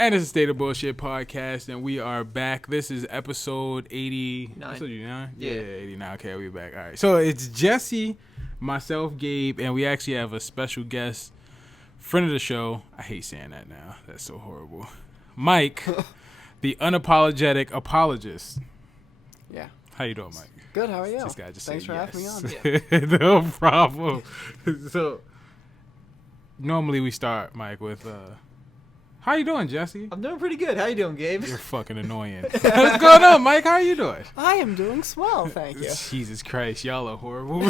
And it's a State of Bullshit podcast, and we are back. This is episode 89. Episode 89? Yeah, 89. Okay, we're back. All right. So it's Jesse, myself, Gabe, and we actually have a special guest, friend of the show. I hate saying that now. That's so horrible. Mike, the unapologetic apologist. Yeah. How you doing, Mike? Good. How are you? This guy just Thanks for having me on. Yeah. No problem. So normally we start, Mike, with how you doing, Jesse? I'm doing pretty good. How you doing, Gabe? You're fucking annoying. What's going on, Mike? How are you doing? I am doing swell, thank you. Jesus Christ, y'all are horrible.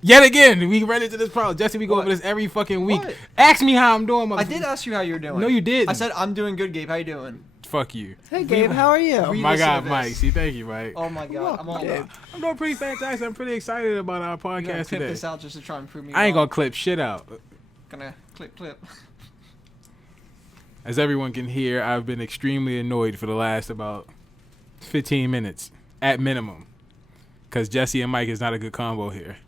Yet again, we run into this problem. Jesse, we go over this every fucking week. What? Ask me how I'm doing. I did ask you how you're doing. No, you did. I said I'm doing good, Gabe. How you doing? Fuck you. Hey, Gabe, how are you? Oh my God, Mike. See, thank you, Mike. Oh my God, I'm all Gabe. I'm doing pretty fantastic. I'm pretty excited about our I'm gonna podcast clip today. this out just to try and prove me I ain't wrong. gonna clip shit out. Gonna clip. As everyone can hear, I've been extremely annoyed for the last about 15 minutes at minimum, because Jesse and Mike is not a good combo here.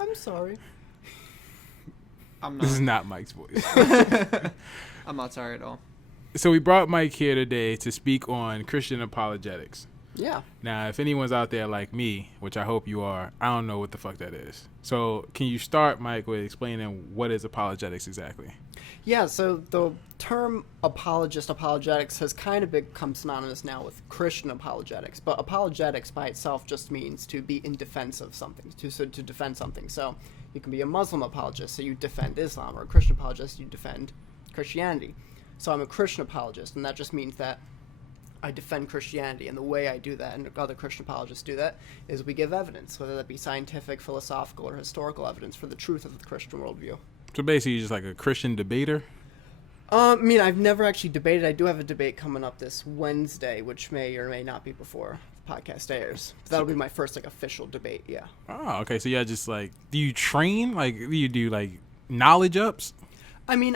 I'm sorry. I'm This is not. not Mike's voice. I'm not sorry at all. So we brought Mike here today to speak on Christian apologetics. Yeah. Now, if anyone's out there like me, which I hope you are, I don't know what the fuck that is. So can you start, Mike, with explaining what is apologetics exactly? Yeah, so the term apologetics has kind of become synonymous now with Christian apologetics, but apologetics by itself just means to be in defense of something, to defend something. So you can be a Muslim apologist, so you defend Islam, or a Christian apologist, you defend Christianity. So I'm a Christian apologist, and that just means that I defend Christianity, and the way I do that, and other Christian apologists do that, is we give evidence, whether that be scientific, philosophical, or historical evidence for the truth of the Christian worldview. So basically, you're just like a Christian debater? I mean, I've never actually debated. I do have a debate coming up this Wednesday, which may or may not be before the podcast airs. That'll be my first, official debate, yeah. Oh, okay. So yeah, just do you train? Do you do, knowledge ups? I mean,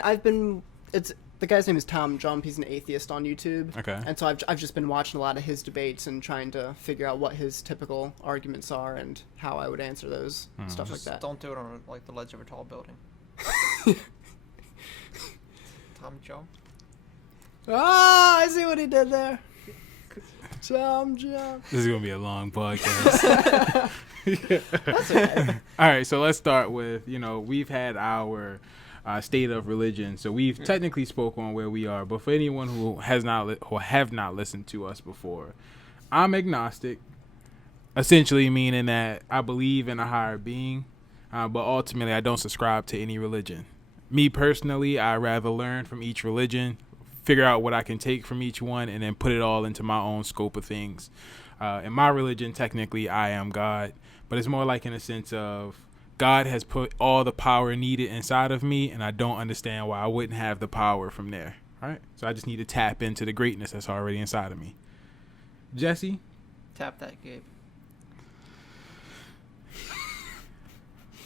the guy's name is Tom Jump. He's an atheist on YouTube. Okay. And so I've just been watching a lot of his debates and trying to figure out what his typical arguments are and how I would answer those, stuff like that. Don't do it on the ledge of a tall building. Tom Joe. Ah, I see what he did there. Tom Jump. This is going to be a long podcast. That's okay. All right, so let's start with, we've had our state of religion. So we've technically spoke on where we are, but for anyone who has not or have not listened to us before, I'm agnostic, essentially meaning that I believe in a higher being, but ultimately I don't subscribe to any religion. Me personally, I rather learn from each religion, figure out what I can take from each one, and then put it all into my own scope of things. In my religion, technically, I am God, but it's more like in a sense of God has put all the power needed inside of me, and I don't understand why I wouldn't have the power from there. All right? So I just need to tap into the greatness that's already inside of me. Jesse? Tap that, Gabe.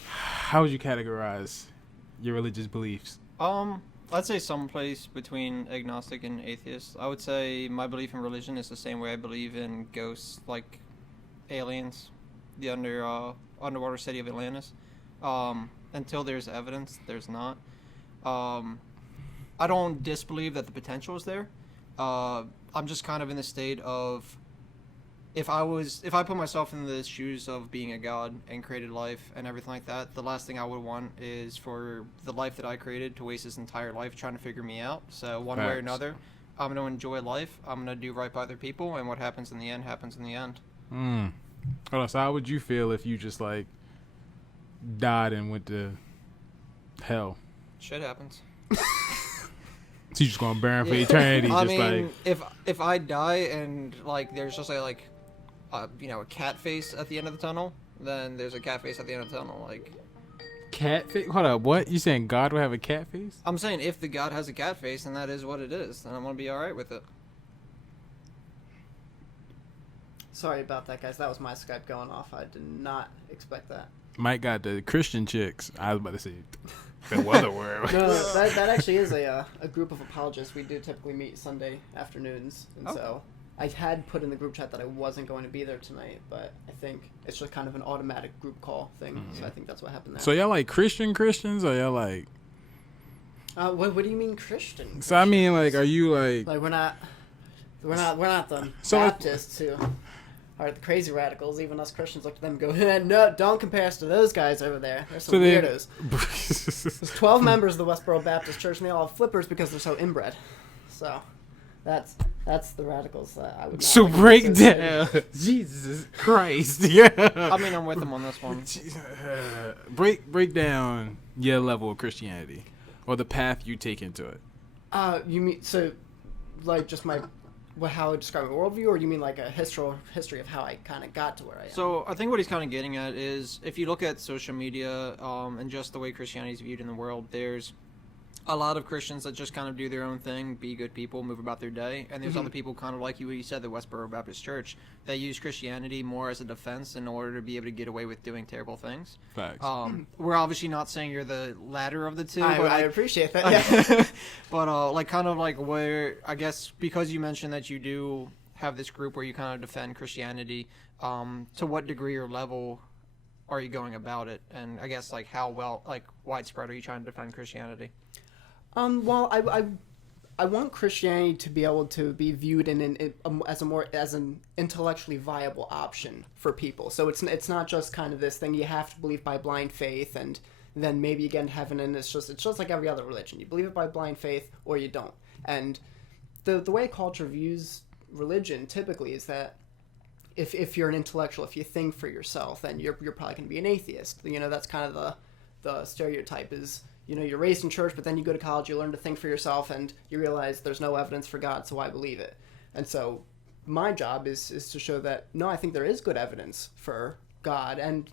How would you categorize your religious beliefs? I'd say someplace between agnostic and atheist. I would say my belief in religion is the same way I believe in ghosts, like aliens, the underwater city of Atlantis. Until there's evidence, there's not. I don't disbelieve that the potential is there. I'm just kind of in the state of if I put myself in the shoes of being a god and created life and everything like that, the last thing I would want is for the life that I created to waste his entire life trying to figure me out. So one way or another, I'm going to enjoy life. I'm going to do right by other people, and what happens in the end happens in the end. Hold on, so how would you feel if you just died and went to hell? Shit happens. So you just gonna burn for eternity? I mean, if I die and there's just a cat face at the end of the tunnel, then there's a cat face at the end of the tunnel. Cat face? Hold up, what? You saying God would have a cat face? I'm saying if the God has a cat face, then that is what it is, then I'm gonna be all right with it. Sorry about that, guys. That was my Skype going off. I did not expect that. Mike got the Christian chicks. I was about to say the other word. No, that actually is a group of apologists. We do typically meet Sunday afternoons, and so I had put in the group chat that I wasn't going to be there tonight, but I think it's just kind of an automatic group call thing, so I think that's what happened there. So y'all Christians, or y'all What do you mean Christian? So I mean, like, are you like? Like we're not the So, Baptists who are the crazy radicals. Even us Christians look at them and go, no, don't compare us to those guys over there. They're some weirdos. There's 12 members of the Westboro Baptist Church, and they all have flippers because they're so inbred. So that's the radicals that I would. Not So like break down. Jesus Christ! Yeah. I mean, I'm with them on this one. Break down your level of Christianity, or the path you take into it. You mean so, like just how I describe a worldview, or you mean like a history of how I kind of got to where I am? So I think what he's kind of getting at is if you look at social media and just the way Christianity is viewed in the world, there's a lot of Christians that just kind of do their own thing, be good people, move about their day, and there's other people kind of like you said, the Westboro Baptist Church, that use Christianity more as a defense in order to be able to get away with doing terrible things. Facts. We're obviously not saying you're the latter of the two, I but appreciate that. Yeah. but like kind of like where I guess because you mentioned that you do have this group where you kind of defend Christianity, to what degree or level are you going about it, and I guess like how widespread are you trying to defend Christianity? Well, I want Christianity to be able to be viewed as an intellectually viable option for people. So it's not just kind of this thing you have to believe by blind faith and then maybe you get into heaven, and it's just like every other religion. You believe it by blind faith or you don't. And the way culture views religion typically is that if you're an intellectual, if you think for yourself, then you're probably going to be an atheist. You know, that's kind of the stereotype is, you know, you're raised in church, but then you go to college, you learn to think for yourself, and you realize there's no evidence for God, so I believe it. And so my job is to show that, no, I think there is good evidence for God, and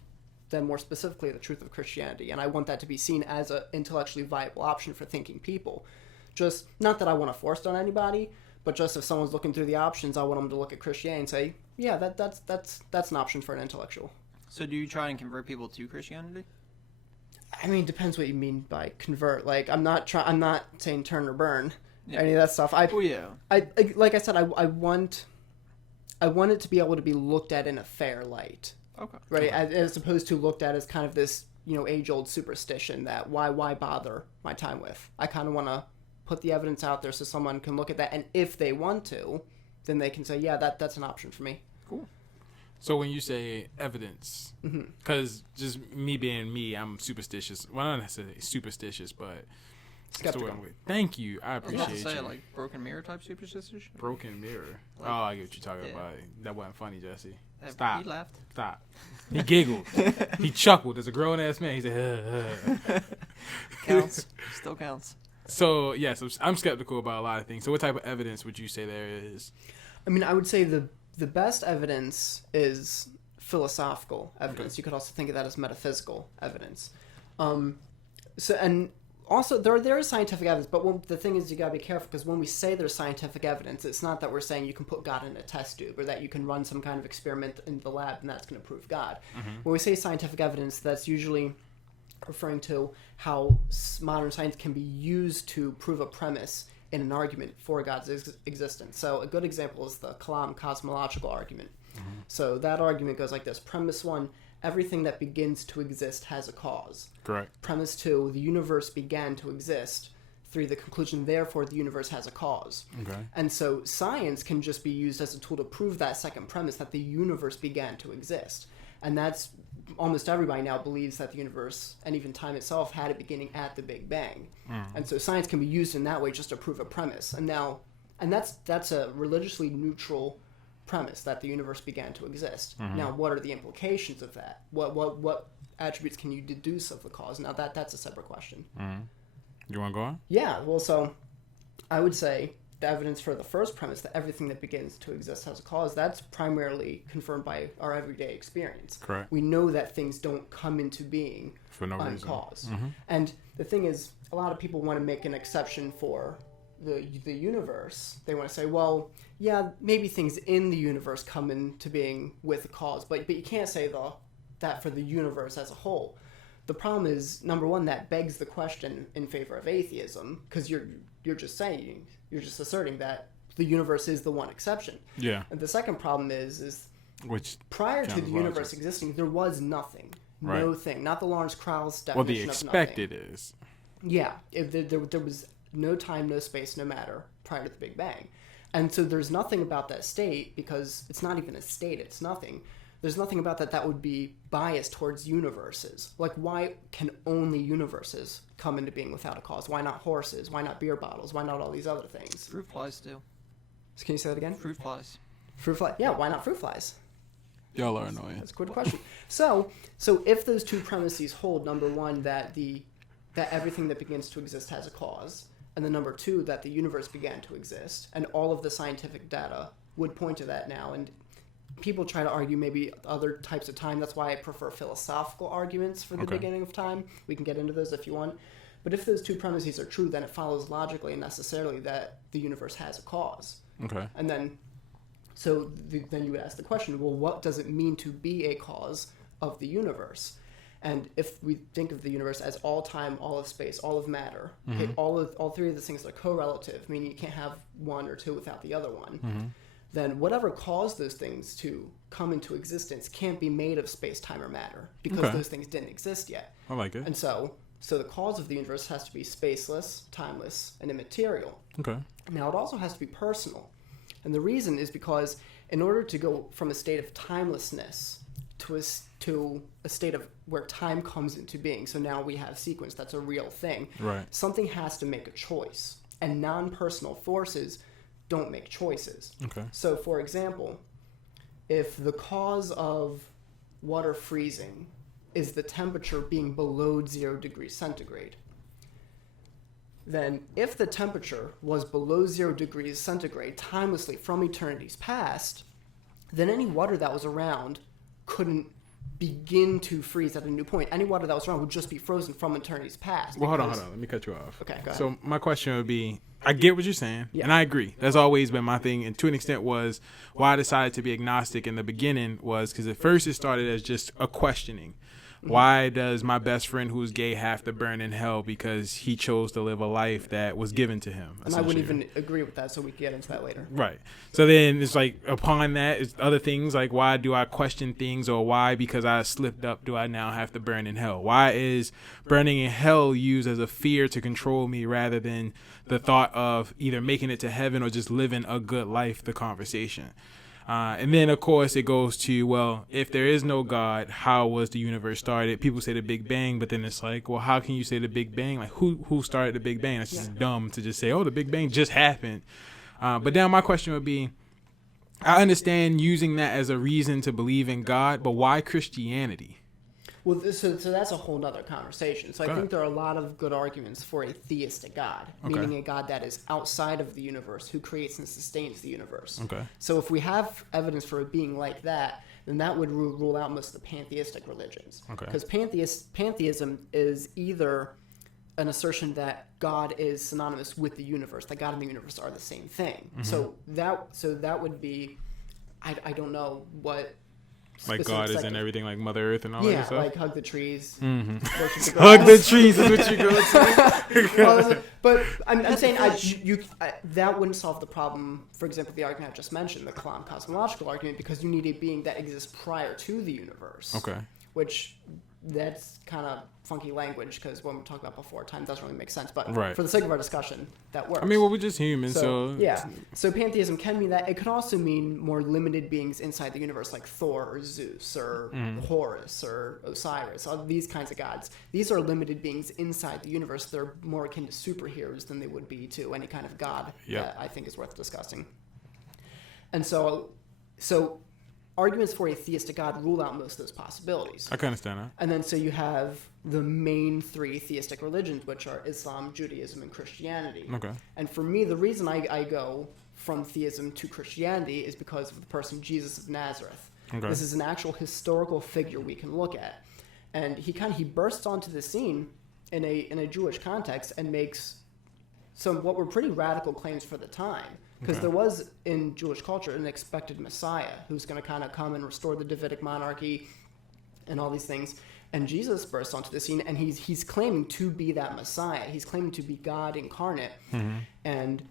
then more specifically, the truth of Christianity. And I want that to be seen as an intellectually viable option for thinking people. Just, not that I want to force it on anybody, but just if someone's looking through the options, I want them to look at Christianity and say, yeah, that's an option for an intellectual. So do you try and convert people to Christianity? I mean, depends what you mean by convert. Like, I'm not saying turn or burn, Yeah. any of that stuff. Yeah. I like I said, I want it to be able to be looked at in a fair light, Okay. right? As opposed to looked at as kind of this, you know, age-old superstition that why bother my time with. I kind of want to put the evidence out there so someone can look at that, and if they want to, then they can say, yeah, that's an option for me. Cool. So when you say evidence, because just me being me, I'm superstitious. Well, not necessarily superstitious, but Skeptical. Thank you. I I was about appreciate to say you. like broken mirror type superstition. Broken mirror. Like, Oh, I get what you're talking yeah. about. That wasn't funny, Jesse. He Stop. laughed. Stop. He giggled. He chuckled. As a grown ass man, he said, Counts. Still counts. So, yes, I'm skeptical about a lot of things. So what type of evidence would you say there is? I mean, I would say the best evidence is philosophical evidence. You could also think of that as metaphysical evidence. And also there is scientific evidence, but the thing is you gotta be careful, because when we say there's scientific evidence, it's not that we're saying you can put God in a test tube or that you can run some kind of experiment in the lab and that's going to prove God. When we say scientific evidence, that's usually referring to how modern science can be used to prove a premise in an argument for God's existence. So a good example is the Kalam Cosmological Argument. So that argument goes like this. Premise 1, everything that begins to exist has a cause. Correct. Premise 2, the universe began to exist. 3, the conclusion, therefore the universe has a cause. Okay. And so science can just be used as a tool to prove that second premise, that the universe began to exist. And that's, almost everybody now believes that the universe, and even time itself, had a beginning at the Big Bang. And so science can be used in that way just to prove a premise. And that's a religiously neutral premise, that the universe began to exist. Now, what are the implications of that? What attributes can you deduce of the cause? Now, that's a separate question. You want to go on? Yeah, well, so I would say the evidence for the first premise, that everything that begins to exist has a cause, that's primarily confirmed by our everyday experience. Correct. We know that things don't come into being For no reason. uncaused. And the thing is, a lot of people want to make an exception for the universe. They want to say, well, yeah, maybe things in the universe come into being with a cause, but you can't say that for the universe as a whole. The problem is, number one, that begs the question in favor of atheism, because you're just asserting that the universe is the one exception. Yeah. And the second problem is Which prior to the Counterlogic. universe existing, there was nothing. Right. No thing. Not the Lawrence Krauss well, definition the of nothing. expected is. Yeah, if there was no time, no space, no matter prior to the Big Bang. And so there's nothing about that state, because it's not even a state, it's nothing. There's nothing about that would be biased towards universes. Like, why can only universes come into being without a cause? Why not horses? Why not beer bottles? Why not all these other things? Fruit flies do. So can you say that again? Fruit flies. Fruit fly? Yeah, why not fruit flies? Y'all are annoying. That's a good question. So if those two premises hold, number one, that everything that begins to exist has a cause, and then number two, that the universe began to exist, and all of the scientific data would point to that now. And people try to argue maybe other types of time. That's why I prefer philosophical arguments for the beginning of time. We can get into those if you want. But if those two premises are true, then it follows logically and necessarily that the universe has a cause. Okay. And then, then you would ask the question, well, what does it mean to be a cause of the universe? And if we think of the universe as all time, all of space, all of matter, okay, all three of those things are correlative, meaning you can't have one or two without the other one, then whatever caused those things to come into existence can't be made of space, time, or matter, because those things didn't exist yet. I like it. And so the cause of the universe has to be spaceless, timeless, and immaterial. Okay. Now, it also has to be personal. And the reason is because in order to go from a state of timelessness to a state of where time comes into being, so now we have sequence, that's a real thing. Right. Something has to make a choice. And non-personal forces don't make choices. Okay. So, for example, if the cause of water freezing is the temperature being below 0 degrees centigrade, then if the temperature was below 0 degrees centigrade timelessly from eternities past, then any water that was around couldn't begin to freeze at a new point. Any water that was around would just be frozen from eternities past. Well, hold on. Let me cut you off. Okay, go ahead. So my question would be, I get what you're saying, Yeah. and I agree. That's always been my thing, and to an extent was why I decided to be agnostic in the beginning was because at first it started as just a questioning. Why does my best friend who's gay have to burn in hell because he chose to live a life that was given to him? And I wouldn't even agree with that, so we can get into that later. Right. So then it's like upon that is other things like why do I question things, or why because I slipped up do I now have to burn in hell? Why is burning in hell used as a fear to control me rather than the thought of either making it to heaven or just living a good life, the conversation? And then, of course, it goes to, well, if there is no God, how was the universe started? People say the Big Bang, but then it's like, well, how can you say the Big Bang? Like, who started the Big Bang? That's just dumb to just say, oh, the Big Bang just happened. But now my question would be, I understand using that as a reason to believe in God, but why Christianity? Well, so that's a whole nother conversation. So I think there are a lot of good arguments for a theistic God, meaning a God that is outside of the universe, who creates and sustains the universe. Okay. So if we have evidence for it being like that, then that would rule out most of the pantheistic religions. Okay. Because pantheism is either an assertion that God is synonymous with the universe, that God and the universe are the same thing. So that would be, I don't know what. Like God is in everything, like Mother Earth and all that stuff? Yeah, like hug the trees. Mm-hmm. Hug the trees is what you go to. But I'm saying that wouldn't solve the problem. For example, the argument I just mentioned, the Kalam Cosmological Argument, because you need a being that exists prior to the universe. Okay. Which, that's kind of funky language, because when we're talking about before time, doesn't really make sense. But for the sake of our discussion, that works. I mean, well, we're just humans, so... Yeah. So pantheism can mean that. It can also mean more limited beings inside the universe, like Thor or Zeus or Horus or Osiris, all these kinds of gods. These are limited beings inside the universe. They're more akin to superheroes than they would be to any kind of god that I think is worth discussing. And so arguments for a theistic God rule out most of those possibilities. I can understand that. And then so you have the main three theistic religions, which are Islam, Judaism, and Christianity. Okay. And for me, the reason I go from theism to Christianity is because of the person Jesus of Nazareth. Okay. This is an actual historical figure we can look at. And he bursts onto the scene in a Jewish context and makes some what were pretty radical claims for the time. Because there was, in Jewish culture, an expected Messiah who's going to kind of come and restore the Davidic monarchy and all these things. And Jesus bursts onto the scene, and he's claiming to be that Messiah. He's claiming to be God incarnate. Mm-hmm. And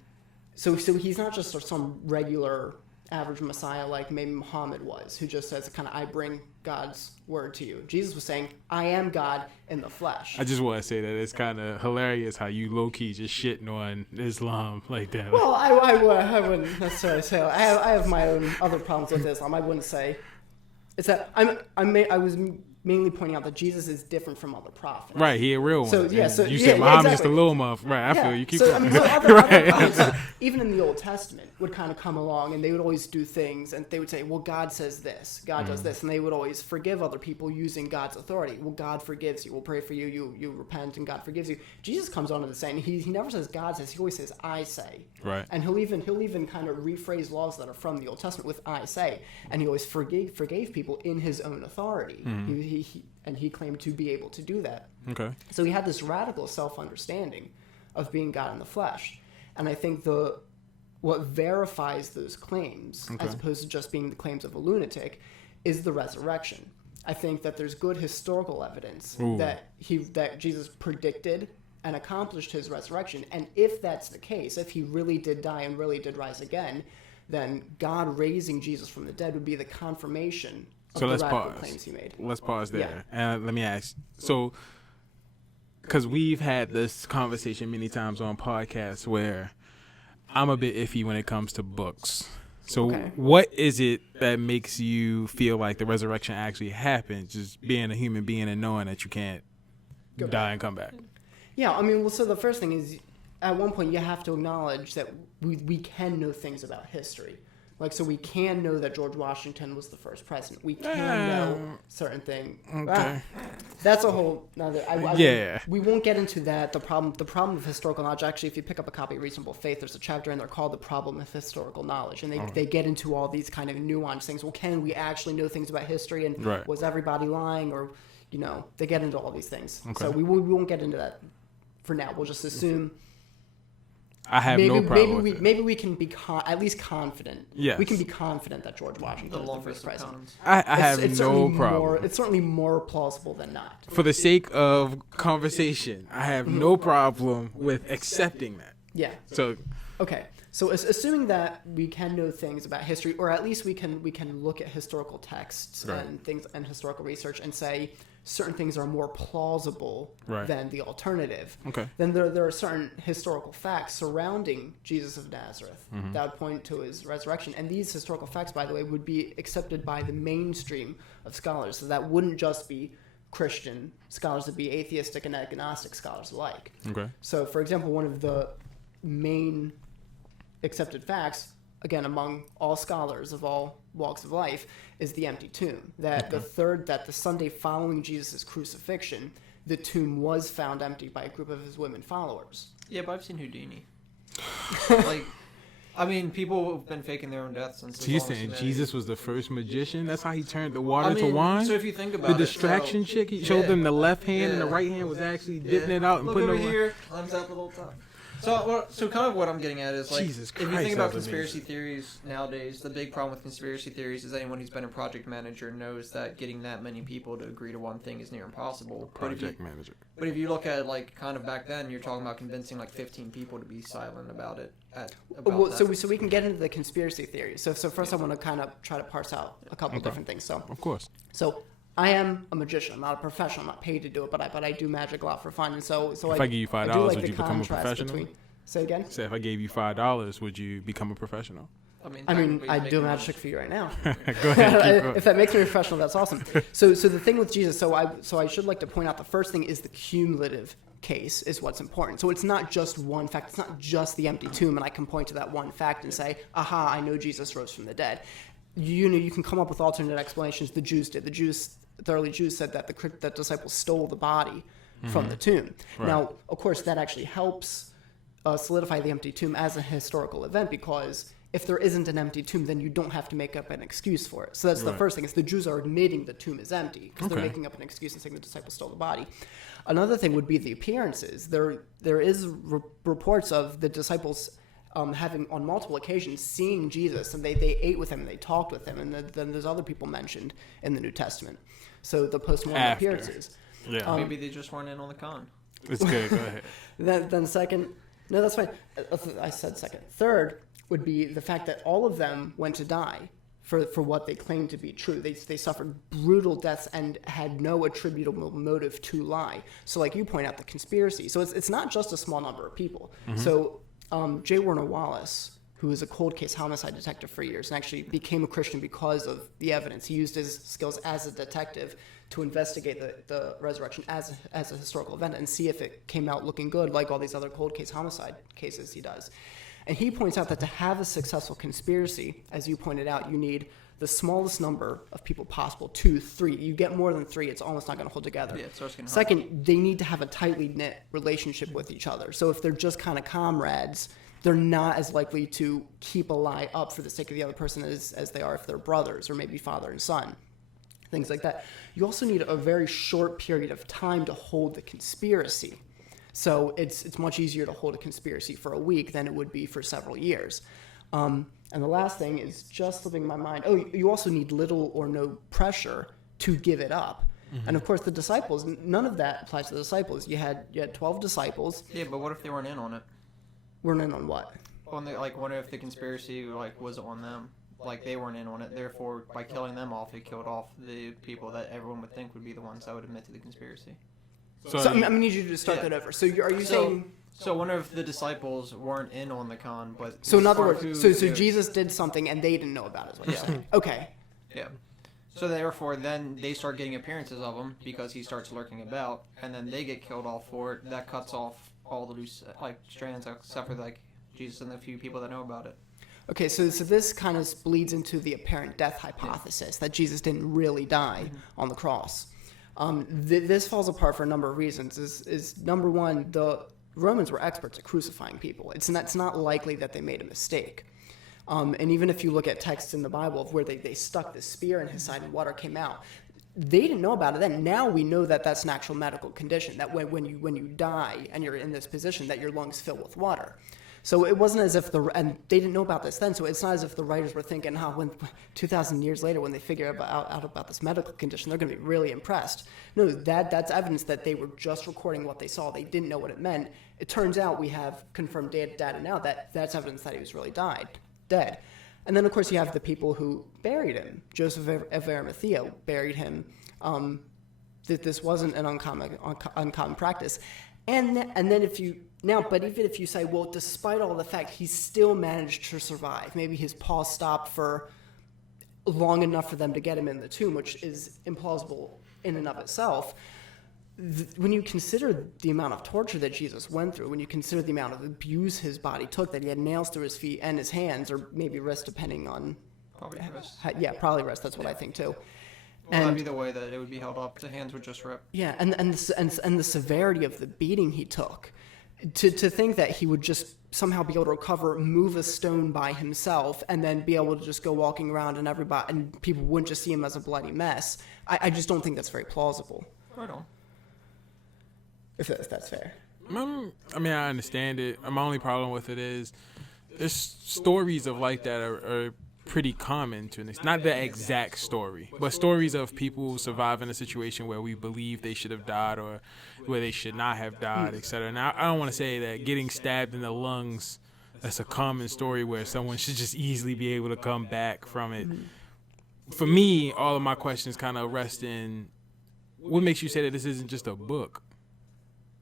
so he's not just some regular average Messiah like maybe Muhammad was, who just says kind of, I bring God's word to you. Jesus was saying, I am God in the flesh. I just want to say that it's kind of hilarious how you low-key just shitting on Islam like that. Well, I wouldn't necessarily say I have my own other problems with Islam. I wouldn't say it's that I was mainly pointing out that Jesus is different from other prophets. Right, he a real one. So yeah, so you said Muhammad is the little muff. Right, I feel you. Keep going. Other prophets, even in the Old Testament, would kind of come along and they would always do things, and they would say, "Well, God says this, God does this," and they would always forgive other people using God's authority. Well, God forgives you. We'll pray for you. You repent, and God forgives you. Jesus comes on to the saying. He never says God says. He always says I say. Right. And he'll even kind of rephrase laws that are from the Old Testament with I say, and he always forgave people in his own authority. He claimed to be able to do that. Okay. So he had this radical self-understanding of being God in the flesh. And I think what verifies those claims, as opposed to just being the claims of a lunatic, is the resurrection. I think that there's good historical evidence that Jesus predicted and accomplished his resurrection. And if that's the case, if he really did die and really did rise again, then God raising Jesus from the dead would be the confirmation of the radical claims he made. Let's pause there. Yeah. And let me ask. So, because we've had this conversation many times on podcasts where I'm a bit iffy when it comes to books. So what is it that makes you feel like the resurrection actually happened, just being a human being and knowing that you can't die and come back? Yeah, I mean, well, so the first thing is, at one point, you have to acknowledge that we can know things about history. Like, so we can know that George Washington was the first president. We can know certain things. Okay. That's a whole nother. We won't get into that. The problem of historical knowledge. Actually, if you pick up a copy of Reasonable Faith, there's a chapter in there called "The Problem of Historical Knowledge," and they get into all these kind of nuanced things. Well, can we actually know things about history? And was everybody lying? Or, they get into all these things. Okay. So we won't get into that for now. We'll just assume. I have no problem with it. Maybe we can be at least confident. Yes. We can be confident that George Washington was the first president. I have no problem. It's certainly more plausible than not. For the sake of conversation, I have no problem with accepting that. Yeah. So. Okay. So assuming that we can know things about history, or at least we can look at historical texts and things and historical research and say certain things are more plausible than the alternative. Okay. Then there are certain historical facts surrounding Jesus of Nazareth that would point to his resurrection. And these historical facts, by the way, would be accepted by the mainstream of scholars. So that wouldn't just be Christian scholars, it'd be atheistic and agnostic scholars alike. Okay. So, for example, one of the main accepted facts, again, among all scholars of all walks of life, is the empty tomb. That the Sunday following Jesus' crucifixion, the tomb was found empty by a group of his women followers. Yeah, but I've seen Houdini. People have been faking their own deaths since. So you're saying Jesus was the first magician? That's how he turned the water to wine? So if you think about the distraction chick, he showed them the left hand and the right hand was actually dipping it out and putting it over here. Climbs out the whole time. So kind of what I'm getting at is, like, Jesus Christ, if you think about conspiracy theories nowadays, the big problem with conspiracy theories is anyone who's been a project manager knows that getting that many people to agree to one thing is near impossible. Project manager. But if you look at, like, kind of back then, you're talking about convincing, like, 15 people to be silent about it. So we can get into the conspiracy theories. So first I want to kind of try to parse out a couple different things. So of course. So I am a magician. I'm not a professional. I'm not paid to do it, but I do magic a lot for fun. And so if I give you $5, would you become a professional? Say again? Say if I gave you $5, would you become a professional? I do magic for you right now. Go ahead. If that makes me a professional, that's awesome. So the thing with Jesus, so I should like to point out the first thing is the cumulative case is what's important. So it's not just one fact. It's not just the empty tomb, and I can point to that one fact and say, aha, I know Jesus rose from the dead. You can come up with alternate explanations. The Jews did. The early Jews said that the disciples stole the body from the tomb. Right. Now, of course, that actually helps solidify the empty tomb as a historical event, because if there isn't an empty tomb, then you don't have to make up an excuse for it. So that's the first thing, is the Jews are admitting the tomb is empty, because they're making up an excuse and saying the disciples stole the body. Another thing would be the appearances. There is reports of the disciples having on multiple occasions seeing Jesus, and they ate with him and they talked with him, and then there's other people mentioned in the New Testament. So the post-mortem appearances. Yeah. Maybe they just weren't in on the con. It's good. Go ahead. Then second, no, that's fine. I said second. Third, would be the fact that all of them went to die for what they claimed to be true. They suffered brutal deaths and had no attributable motive to lie. So like you point out, the conspiracy. So it's not just a small number of people. So J. Warner Wallace, who was a cold case homicide detective for years and actually became a Christian because of the evidence. He used his skills as a detective to investigate the resurrection as a historical event and see if it came out looking good like all these other cold case homicide cases he does. And he points out that to have a successful conspiracy, as you pointed out, you need the smallest number of people possible, 2, 3. You get more than 3, it's almost not going to hold together. Yeah, so it's gonna Second, they need to have a tightly knit relationship with each other. So if they're just kind of comrades, they're not as likely to keep a lie up for the sake of the other person as they are if they're brothers or maybe father and son, things like that. You also need a very short period of time to hold the conspiracy. So it's much easier to hold a conspiracy for a week than it would be for several years. And the last thing is just slipping my mind. Oh, you also need little or no pressure to give it up. And of course, the disciples, none of that applies to the disciples. You had 12 disciples. Yeah, but what if they weren't in on it? Weren't in on what? What if the conspiracy was on them? Like they weren't in on it. Therefore, by killing them off, it killed off the people that everyone would think would be the ones that would admit to the conspiracy. So I'm going to need you to start that over. So are you saying? So one of the disciples weren't in on the con, but So in other words, so Jesus did something and they didn't know about it. Is what you're saying. Okay. Yeah. So therefore, then they start getting appearances of him because he starts lurking about, and then they get killed off for it. That cuts off all the loose strands, except for Jesus and the few people that know about it. Okay, so this kind of bleeds into the apparent death hypothesis that Jesus didn't really die on the cross. This falls apart for a number of reasons. Is number one, the Romans were experts at crucifying people. It's not likely that they made a mistake. And even if you look at texts in the Bible of where they stuck the spear in his side and water came out, they didn't know about it then. Now we know that that's an actual medical condition, that when you die and you're in this position, that your lungs fill with water. So it wasn't as if and they didn't know about this then, so it's not as if the writers were thinking, when 2,000 years later, when they figure out about this medical condition, they're going to be really impressed. No, that's evidence that they were just recording what they saw. They didn't know what it meant. It turns out we have confirmed data now that's evidence that he was really dead. And then, of course, you have the people who buried him. Joseph of Arimathea buried him. That this wasn't an uncommon practice. And then but even if you say, well, despite all the fact, he still managed to survive. Maybe his pulse stopped for long enough for them to get him in the tomb, which is implausible in and of itself. When you consider the amount of torture that Jesus went through, when you consider the amount of abuse his body took, that he had nails through his feet and his hands, or maybe wrists, depending on... Probably wrists. Yeah, probably wrists. That's what I think, too. Well, that'd be the way that it would be held up. The hands would just rip. Yeah, and the severity of the beating he took. To think that he would just somehow be able to recover, move a stone by himself, and then be able to just go walking around and people wouldn't just see him as a bloody mess. I just don't think that's very plausible. Right on. If that's fair. I mean, I understand it. My only problem with it is there's stories of like that are pretty common to an extent. Not the exact story, but stories of people surviving a situation where we believe they should have died or where they should not have died, etc. Now, I don't want to say that getting stabbed in the lungs, that's a common story where someone should just easily be able to come back from it. For me, all of my questions kind of rest in what makes you say that this isn't just a book?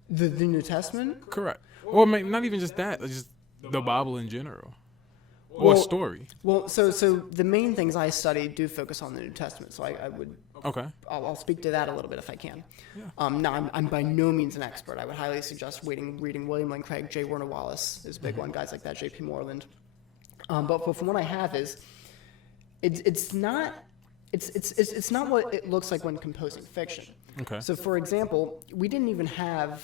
The New Testament? Correct. Or not even just that, just the Bible in general. Or a story. Well, so the main things I study do focus on the New Testament, so I would... Okay. I'll speak to that a little bit if I can. Yeah. No, I'm by no means an expert. I would highly suggest reading William Lane Craig, J. Warner Wallace is a big one, guys like that, J.P. Moreland. But from what I have is, it's not what it looks like when composing fiction. Okay. So, for example, we didn't even have...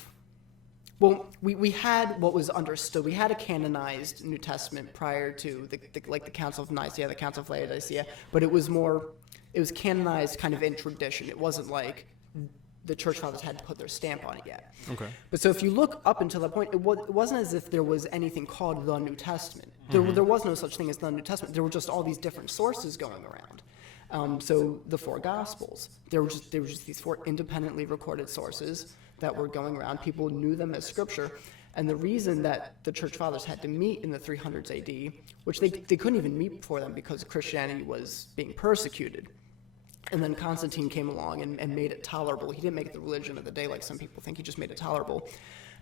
Well, we had what was understood. We had a canonized New Testament prior to the Council of Nicaea, the Council of Laodicea, but it was canonized kind of in tradition. It wasn't like the church fathers had to put their stamp on it yet. Okay. But so if you look up until that point, it wasn't as if there was anything called the New Testament. There was no such thing as the New Testament. There were just all these different sources going around. So the four Gospels, there were just these four independently recorded sources that were going around. People knew them as scripture. And the reason that the church fathers had to meet in the 300s AD, which they couldn't even meet before then because Christianity was being persecuted. And then Constantine came along and made it tolerable. He didn't make it the religion of the day like some people think. He just made it tolerable.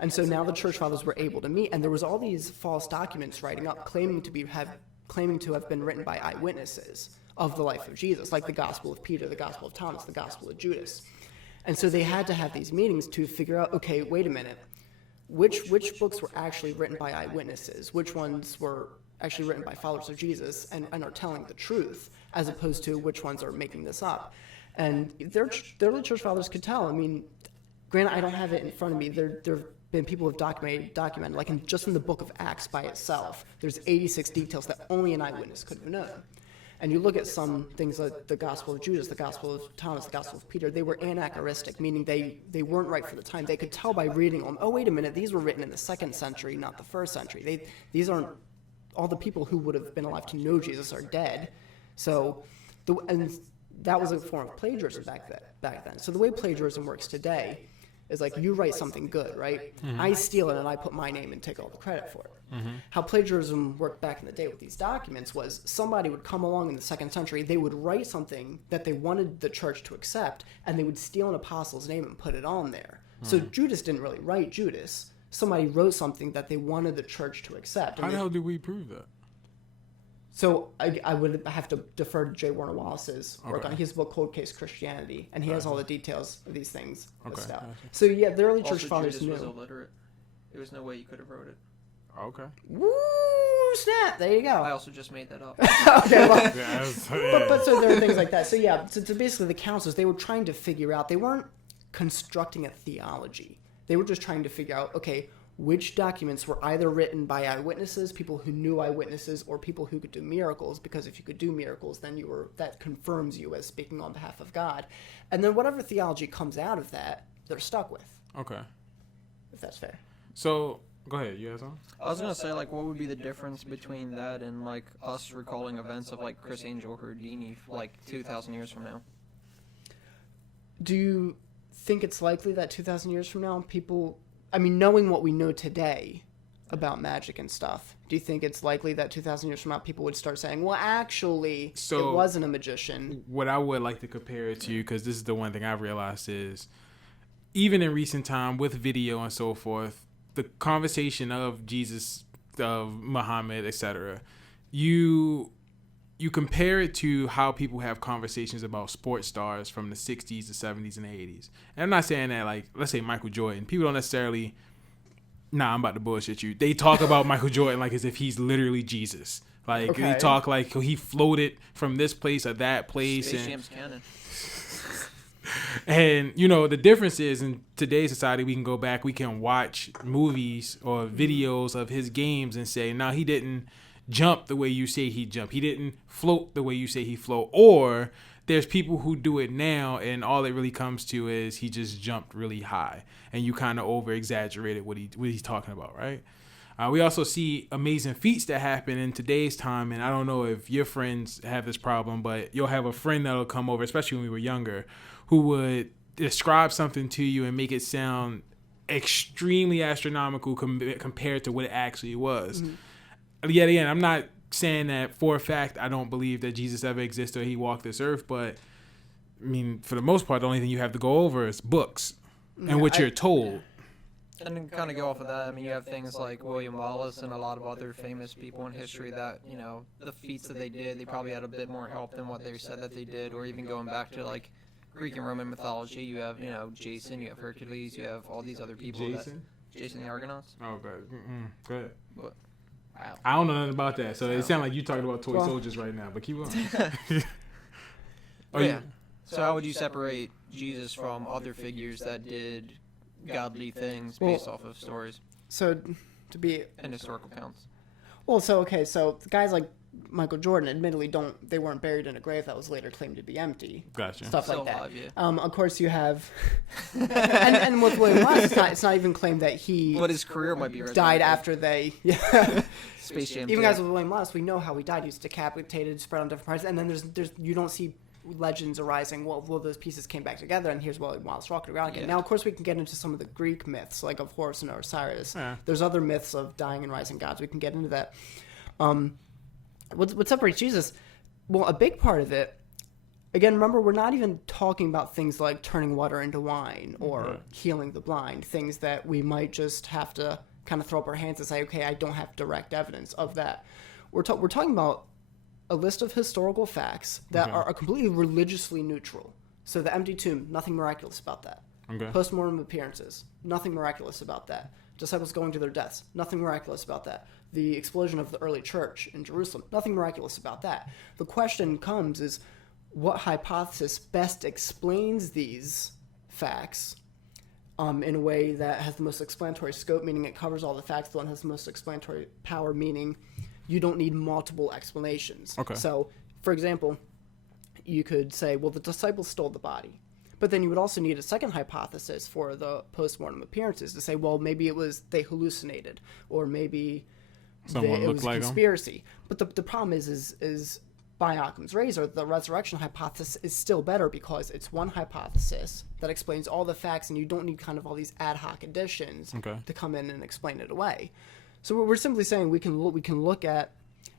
And so now the church fathers were able to meet, and there was all these false documents writing up claiming to have been written by eyewitnesses of the life of Jesus, like the Gospel of Peter, the Gospel of Thomas, the Gospel of Judas. And so they had to have these meetings to figure out, okay, wait a minute, which books were actually written by eyewitnesses, which ones were actually written by followers of Jesus and are telling the truth, as opposed to which ones are making this up. And the early church fathers could tell. I mean, granted, I don't have it in front of me. There have been people who have documented, like just in the book of Acts by itself, there's 86 details that only an eyewitness could have known. And you look at some things like the Gospel of Judas, the Gospel of Thomas, the Gospel of Peter, they were anachronistic, meaning they weren't right for the time. They could tell by reading them, oh, wait a minute, these were written in the 2nd century, not the 1st century. These aren't, all the people who would have been alive to know Jesus are dead. So, and that was a form of plagiarism back then. So the way plagiarism works today is like you write something good, right? Mm-hmm. I steal it and I put my name and take all the credit for it. Mm-hmm. How plagiarism worked back in the day with these documents was somebody would come along in the 2nd century, they would write something that they wanted the church to accept, and they would steal an apostle's name and put it on there. Mm-hmm. So Judas didn't really write Judas. Somebody wrote something that they wanted the church to accept. How the hell do we prove that? So I would have to defer to J. Warner Wallace's work on his book Cold Case Christianity, and he has all the details of these things listed out. So yeah, the early church fathers knew. Judas was illiterate. There was no way you could have wrote it. Okay. Woo snap! There you go. I also just made that up. Okay, well, but so there are things like that. So yeah, so basically the councils, they were trying to figure out. They weren't constructing a theology. They were just trying to figure out, okay, which documents were either written by eyewitnesses, people who knew eyewitnesses, or people who could do miracles, because if you could do miracles, then that confirms you as speaking on behalf of God. And then whatever theology comes out of that, they're stuck with. Okay. If that's fair. So, go ahead, you have something? I was going to say, like, what would be the difference between that and, like, us recalling events of, like, Chris Angel Houdini, like, 2,000 years from now? Do you think it's likely that 2,000 years from now, people... I mean, knowing what we know today about magic and stuff, do you think it's likely that 2,000 years from now people would start saying, well, actually, it wasn't a magician? What I would like to compare it to, because this is the one thing I've realized is, even in recent time with video and so forth, the conversation of Jesus, of Muhammad, etc., you compare it to how people have conversations about sports stars from the 60s, the 70s, and the 80s. And I'm not saying that, like, let's say Michael Jordan. People don't necessarily, I'm about to bullshit you. They talk about Michael Jordan like as if he's literally Jesus. Like, They talk like he floated from this place or that place. Space Jam's canon. And, the difference is in today's society, we can go back, we can watch movies or videos of his games and say, no, he didn't jump the way you say he jumped. He didn't float the way you say he float. Or there's people who do it now, and all it really comes to is he just jumped really high, and you kind of over exaggerated what he's talking about, right? We also see amazing feats that happen in today's time, and I don't know if your friends have this problem, but you'll have a friend that'll come over, especially when we were younger, who would describe something to you and make it sound extremely astronomical compared to what it actually was. Mm-hmm. Yet again, I'm not saying that for a fact I don't believe that Jesus ever existed or he walked this earth, but I mean, for the most part, the only thing you have to go over is books and what you're told. And to kind of go off of that, I mean, you have things like William Wallace and a lot of other famous people in history that, the feats that they did, they probably had a bit more help than what they said that they did, or even going back to, like, Greek and Roman mythology, you have, Jason, you have Hercules, you have all these other people. Jason the Argonauts? Oh, good. Good. But, wow. I don't know nothing about that, so it sounds like you're talking about toy soldiers right now, but keep on. Yeah. So how would you separate Jesus from other figures that did godly things based off of stories? So, to be... And historical accounts. Well, so guys like Michael Jordan, admittedly, they weren't buried in a grave that was later claimed to be empty. Gotcha. Stuff Still like that. alive, yeah. Of course, you have, and with William Wallace, it's not even claimed that he. But his career might be died after they. Yeah. Space Jam. Even guys with William Wallace, we know how he died. He was decapitated, spread on different parts, and then there's you don't see legends arising. Well, those pieces came back together, and here's while it's rocking around again. Yeah. Now, of course, we can get into some of the Greek myths, like of Horus and Osiris. Yeah. There's other myths of dying and rising gods. We can get into that. What separates Jesus? Well, a big part of it. Again, remember, we're not even talking about things like turning water into wine or healing the blind, things that we might just have to kind of throw up our hands and say, okay, I don't have direct evidence of that. We're talking about a list of historical facts that are completely religiously neutral. So the empty tomb, nothing miraculous about that. Okay. Post-mortem appearances, nothing miraculous about that. Disciples going to their deaths, nothing miraculous about that. The explosion of the early church in Jerusalem, nothing miraculous about that. The question comes is, what hypothesis best explains these facts in a way that has the most explanatory scope, meaning it covers all the facts, the one that has the most explanatory power, meaning you don't need multiple explanations. Okay. So, for example, you could say, well, the disciples stole the body. But then you would also need a second hypothesis for the post-mortem appearances to say, well, maybe it was they hallucinated, or maybe Someone it looked was like a 'em. conspiracy. But the problem is by Occam's razor, the resurrection hypothesis is still better because it's one hypothesis that explains all the facts, and you don't need kind of all these ad hoc additions to come in and explain it away. So we're simply saying we can look at,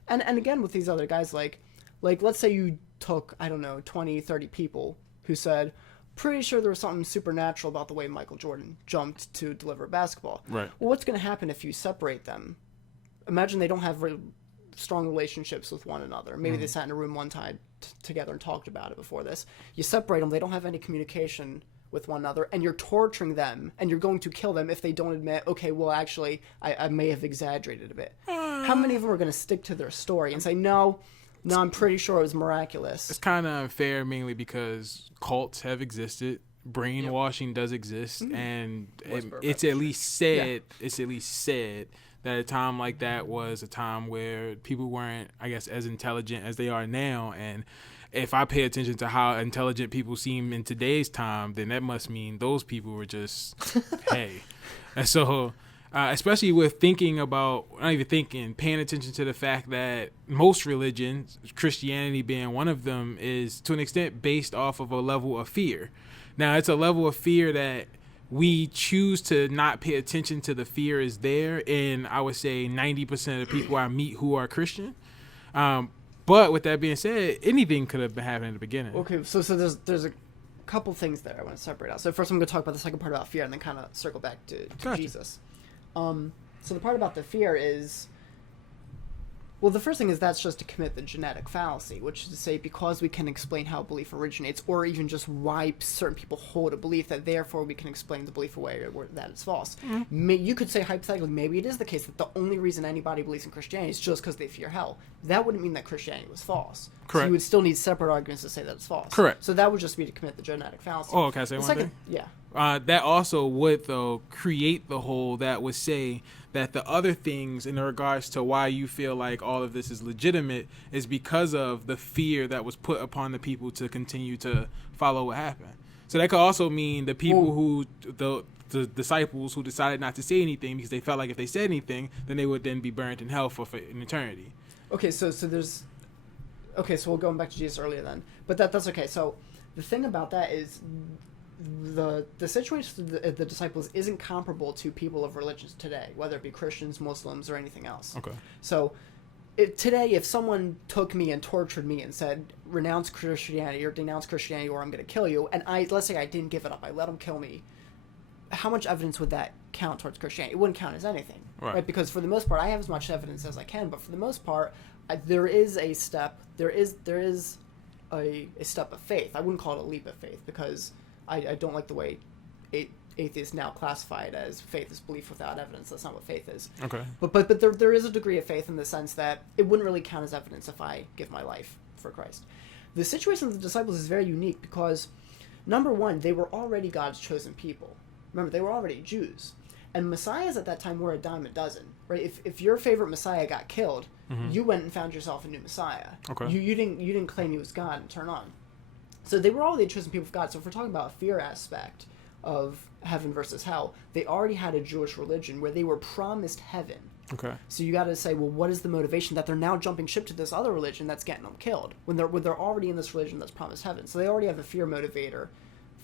and again with these other guys, like let's say you took, I don't know, 20, 30 people who said, pretty sure there was something supernatural about the way Michael Jordan jumped to deliver a basketball. Right. Well, what's going to happen if you separate them? Imagine they don't have strong relationships with one another. Maybe they sat in a room one time together and talked about it before this. You separate them, they don't have any communication with one another, and you're torturing them, and you're going to kill them if they don't admit, okay, well, actually, I may have exaggerated a bit. How many of them are going to stick to their story and say, no, I'm pretty sure it was miraculous? It's kind of unfair, mainly because cults have existed, brainwashing does exist, and it's at least said that a time like that was a time where people weren't, I guess, as intelligent as they are now. And if I pay attention to how intelligent people seem in today's time, then that must mean those people were just, hey. And so, especially with paying attention to the fact that most religions, Christianity being one of them, is to an extent based off of a level of fear. Now, it's a level of fear that we choose to not pay attention to. The fear is there, and I would say 90% of the people I meet who are Christian. But with that being said, anything could have been happening at the beginning. Okay, so there's a couple things there I want to separate out. So first I'm going to talk about the second part about fear, and then kind of circle back to Gotcha. Jesus. So the part about the fear is, well, the first thing is that's just to commit the genetic fallacy, which is to say because we can explain how a belief originates, or even just why certain people hold a belief, that therefore we can explain the belief away or that it's false. Mm-hmm. You could say hypothetically maybe it is the case that the only reason anybody believes in Christianity is just because they fear hell. That wouldn't mean that Christianity was false. Correct. So you would still need separate arguments to say that it's false. Correct. So that would just be to commit the genetic fallacy. Oh, can I say one thing? Yeah. That also would, though, create the hole that would say that the other things in regards to why you feel like all of this is legitimate is because of the fear that was put upon the people to continue to follow what happened. So that could also mean the people the disciples who decided not to say anything because they felt like if they said anything, then they would then be burnt in hell for an eternity. Okay, so there's... Okay, so we'll go back to Jesus earlier then. But that's okay. So the thing about that is the situation of the disciples isn't comparable to people of religions today, whether it be Christians, Muslims, or anything else. Okay. So today, if someone took me and tortured me and said, renounce Christianity or denounce Christianity or I'm going to kill you, and let's say I didn't give it up, I let them kill me, how much evidence would that count towards Christianity? It wouldn't count as anything. Right? Because for the most part, I have as much evidence as I can, but for the most part, there is a step, there is a step of faith. I wouldn't call it a leap of faith because I don't like the way atheists now classify it as faith is belief without evidence. That's not what faith is. Okay. But there is a degree of faith in the sense that it wouldn't really count as evidence if I give my life for Christ. The situation of the disciples is very unique because, number one, they were already God's chosen people. Remember, they were already Jews. And messiahs at that time were a dime a dozen, right? If your favorite messiah got killed, you went and found yourself a new messiah. Okay. You didn't claim he was God and turn on. So they were already chosen people of God. So if we're talking about a fear aspect of heaven versus hell, they already had a Jewish religion where they were promised heaven. Okay. So you got to say, well, what is the motivation that they're now jumping ship to this other religion that's getting them killed when they're already in this religion that's promised heaven? So they already have a fear motivator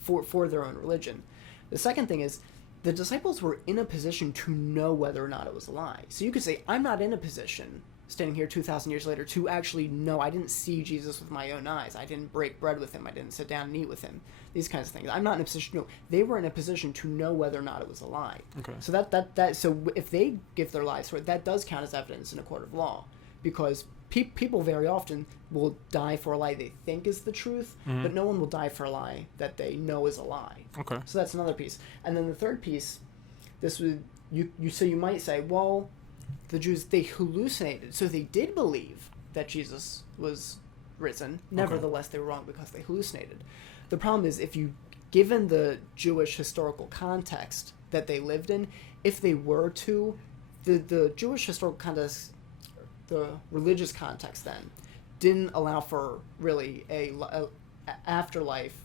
for their own religion. The second thing is the disciples were in a position to know whether or not it was a lie. So you could say, I'm not in a position standing here 2,000 years later to actually know. I didn't see Jesus with my own eyes. I didn't break bread with him. I didn't sit down and eat with him. These kinds of things. I'm not in a position to know. They were in a position to know whether or not it was a lie. Okay. So so if they give their lives for it, that does count as evidence in a court of law, because people very often will die for a lie they think is the truth, but no one will die for a lie that they know is a lie. Okay. So that's another piece. And then the third piece, this would you might say, well, the Jews, they hallucinated, so they did believe that Jesus was risen. Nevertheless, they were wrong because they hallucinated. The problem is, given the Jewish historical context that they lived in, if they were to, the Jewish historical context, the religious context then, didn't allow for really a afterlife,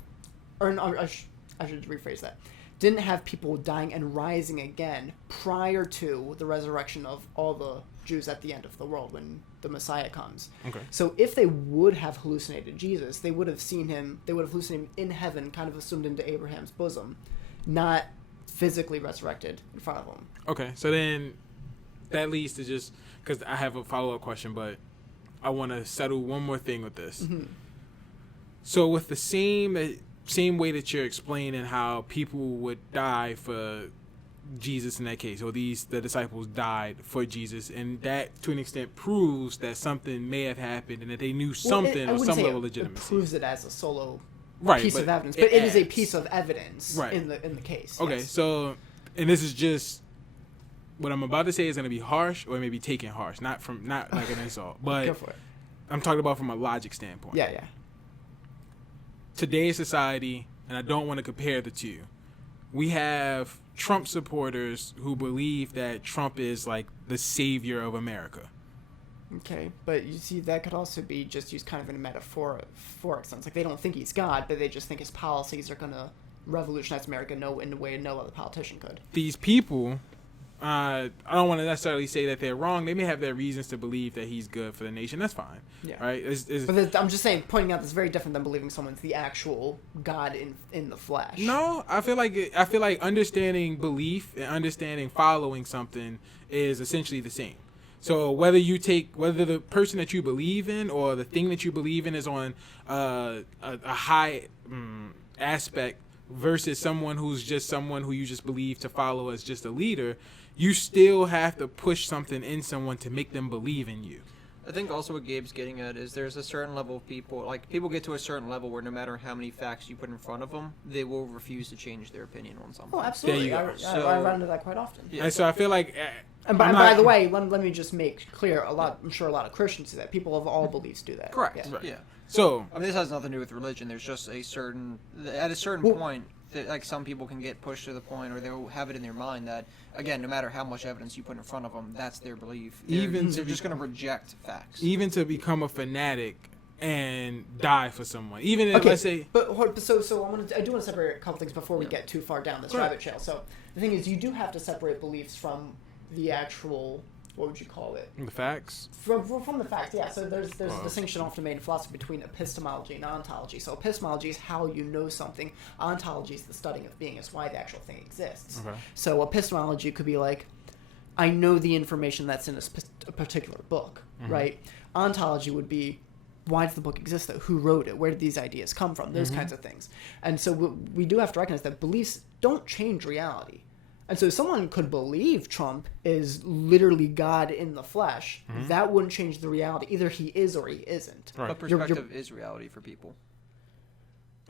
or I should rephrase that. Didn't have people dying and rising again prior to the resurrection of all the Jews at the end of the world when the Messiah comes. Okay. So if they would have hallucinated Jesus, they would have seen him, they would have hallucinated him in heaven, kind of assumed into Abraham's bosom, not physically resurrected in front of them. Okay, so then that leads to just, because I have a follow-up question, but I want to settle one more thing with this. Mm-hmm. So with the same way that you're explaining how people would die for Jesus in that case, or the disciples died for Jesus, and that to an extent proves that something may have happened and that they knew something or some level of legitimacy. It proves it as a solo but piece of evidence, but it is a piece of evidence in the case. Okay, yes. So, and this is just what I'm about to say is going to be harsh, or maybe taken harsh, not like an insult, but Go for it. I'm talking about from a logic standpoint. Yeah. Today's society, and I don't want to compare the two, we have Trump supporters who believe that Trump is like the savior of America. Okay, but you see, that could also be just used kind of in a metaphoric sense. Like, they don't think he's God, but they just think his policies are going to revolutionize America in a way no other politician could. These people, I don't want to necessarily say that they're wrong. They may have their reasons to believe that he's good for the nation. That's fine. Yeah. Right? But I'm just saying, pointing out, that's very different than believing someone's the actual God in the flesh. No, I feel like understanding belief and understanding following something is essentially the same. So whether the person that you believe in or the thing that you believe in is on a high aspect versus someone who's just someone who you just believe to follow as just a leader, you still have to push something in someone to make them believe in you. I think also what Gabe's getting at is there's a certain level of people, like people get to a certain level where no matter how many facts you put in front of them, they will refuse to change their opinion on something. Oh, absolutely. I run into that quite often. Yeah. And so I feel like... And by the way, let me just make clear, I'm sure a lot of Christians do that. People of all beliefs do that. Correct. Yeah. Right. Yeah. So... I mean, this has nothing to do with religion. There's just at a certain point, that, like, some people can get pushed to the point, or they'll have it in their mind that, again, no matter how much evidence you put in front of them, that's their belief. They're just going to reject facts. Even to become a fanatic and die for someone. Even if, let's say... But so I do want to separate a couple things before we get too far down this rabbit trail. So the thing is, you do have to separate beliefs from the actual... What would you call it? The facts? From the facts, yeah. So there's a distinction often made in philosophy between epistemology and ontology. So epistemology is how you know something. Ontology is the studying of being. It's why the actual thing exists. Okay. So epistemology could be like, I know the information that's in a particular book, right? Ontology would be, why does the book exist though? Who wrote it? Where did these ideas come from? Those kinds of things. And so we do have to recognize that beliefs don't change reality. And so someone could believe Trump is literally God in the flesh. That wouldn't change the reality. Either he is or he isn't. Right. But perspective is reality for people.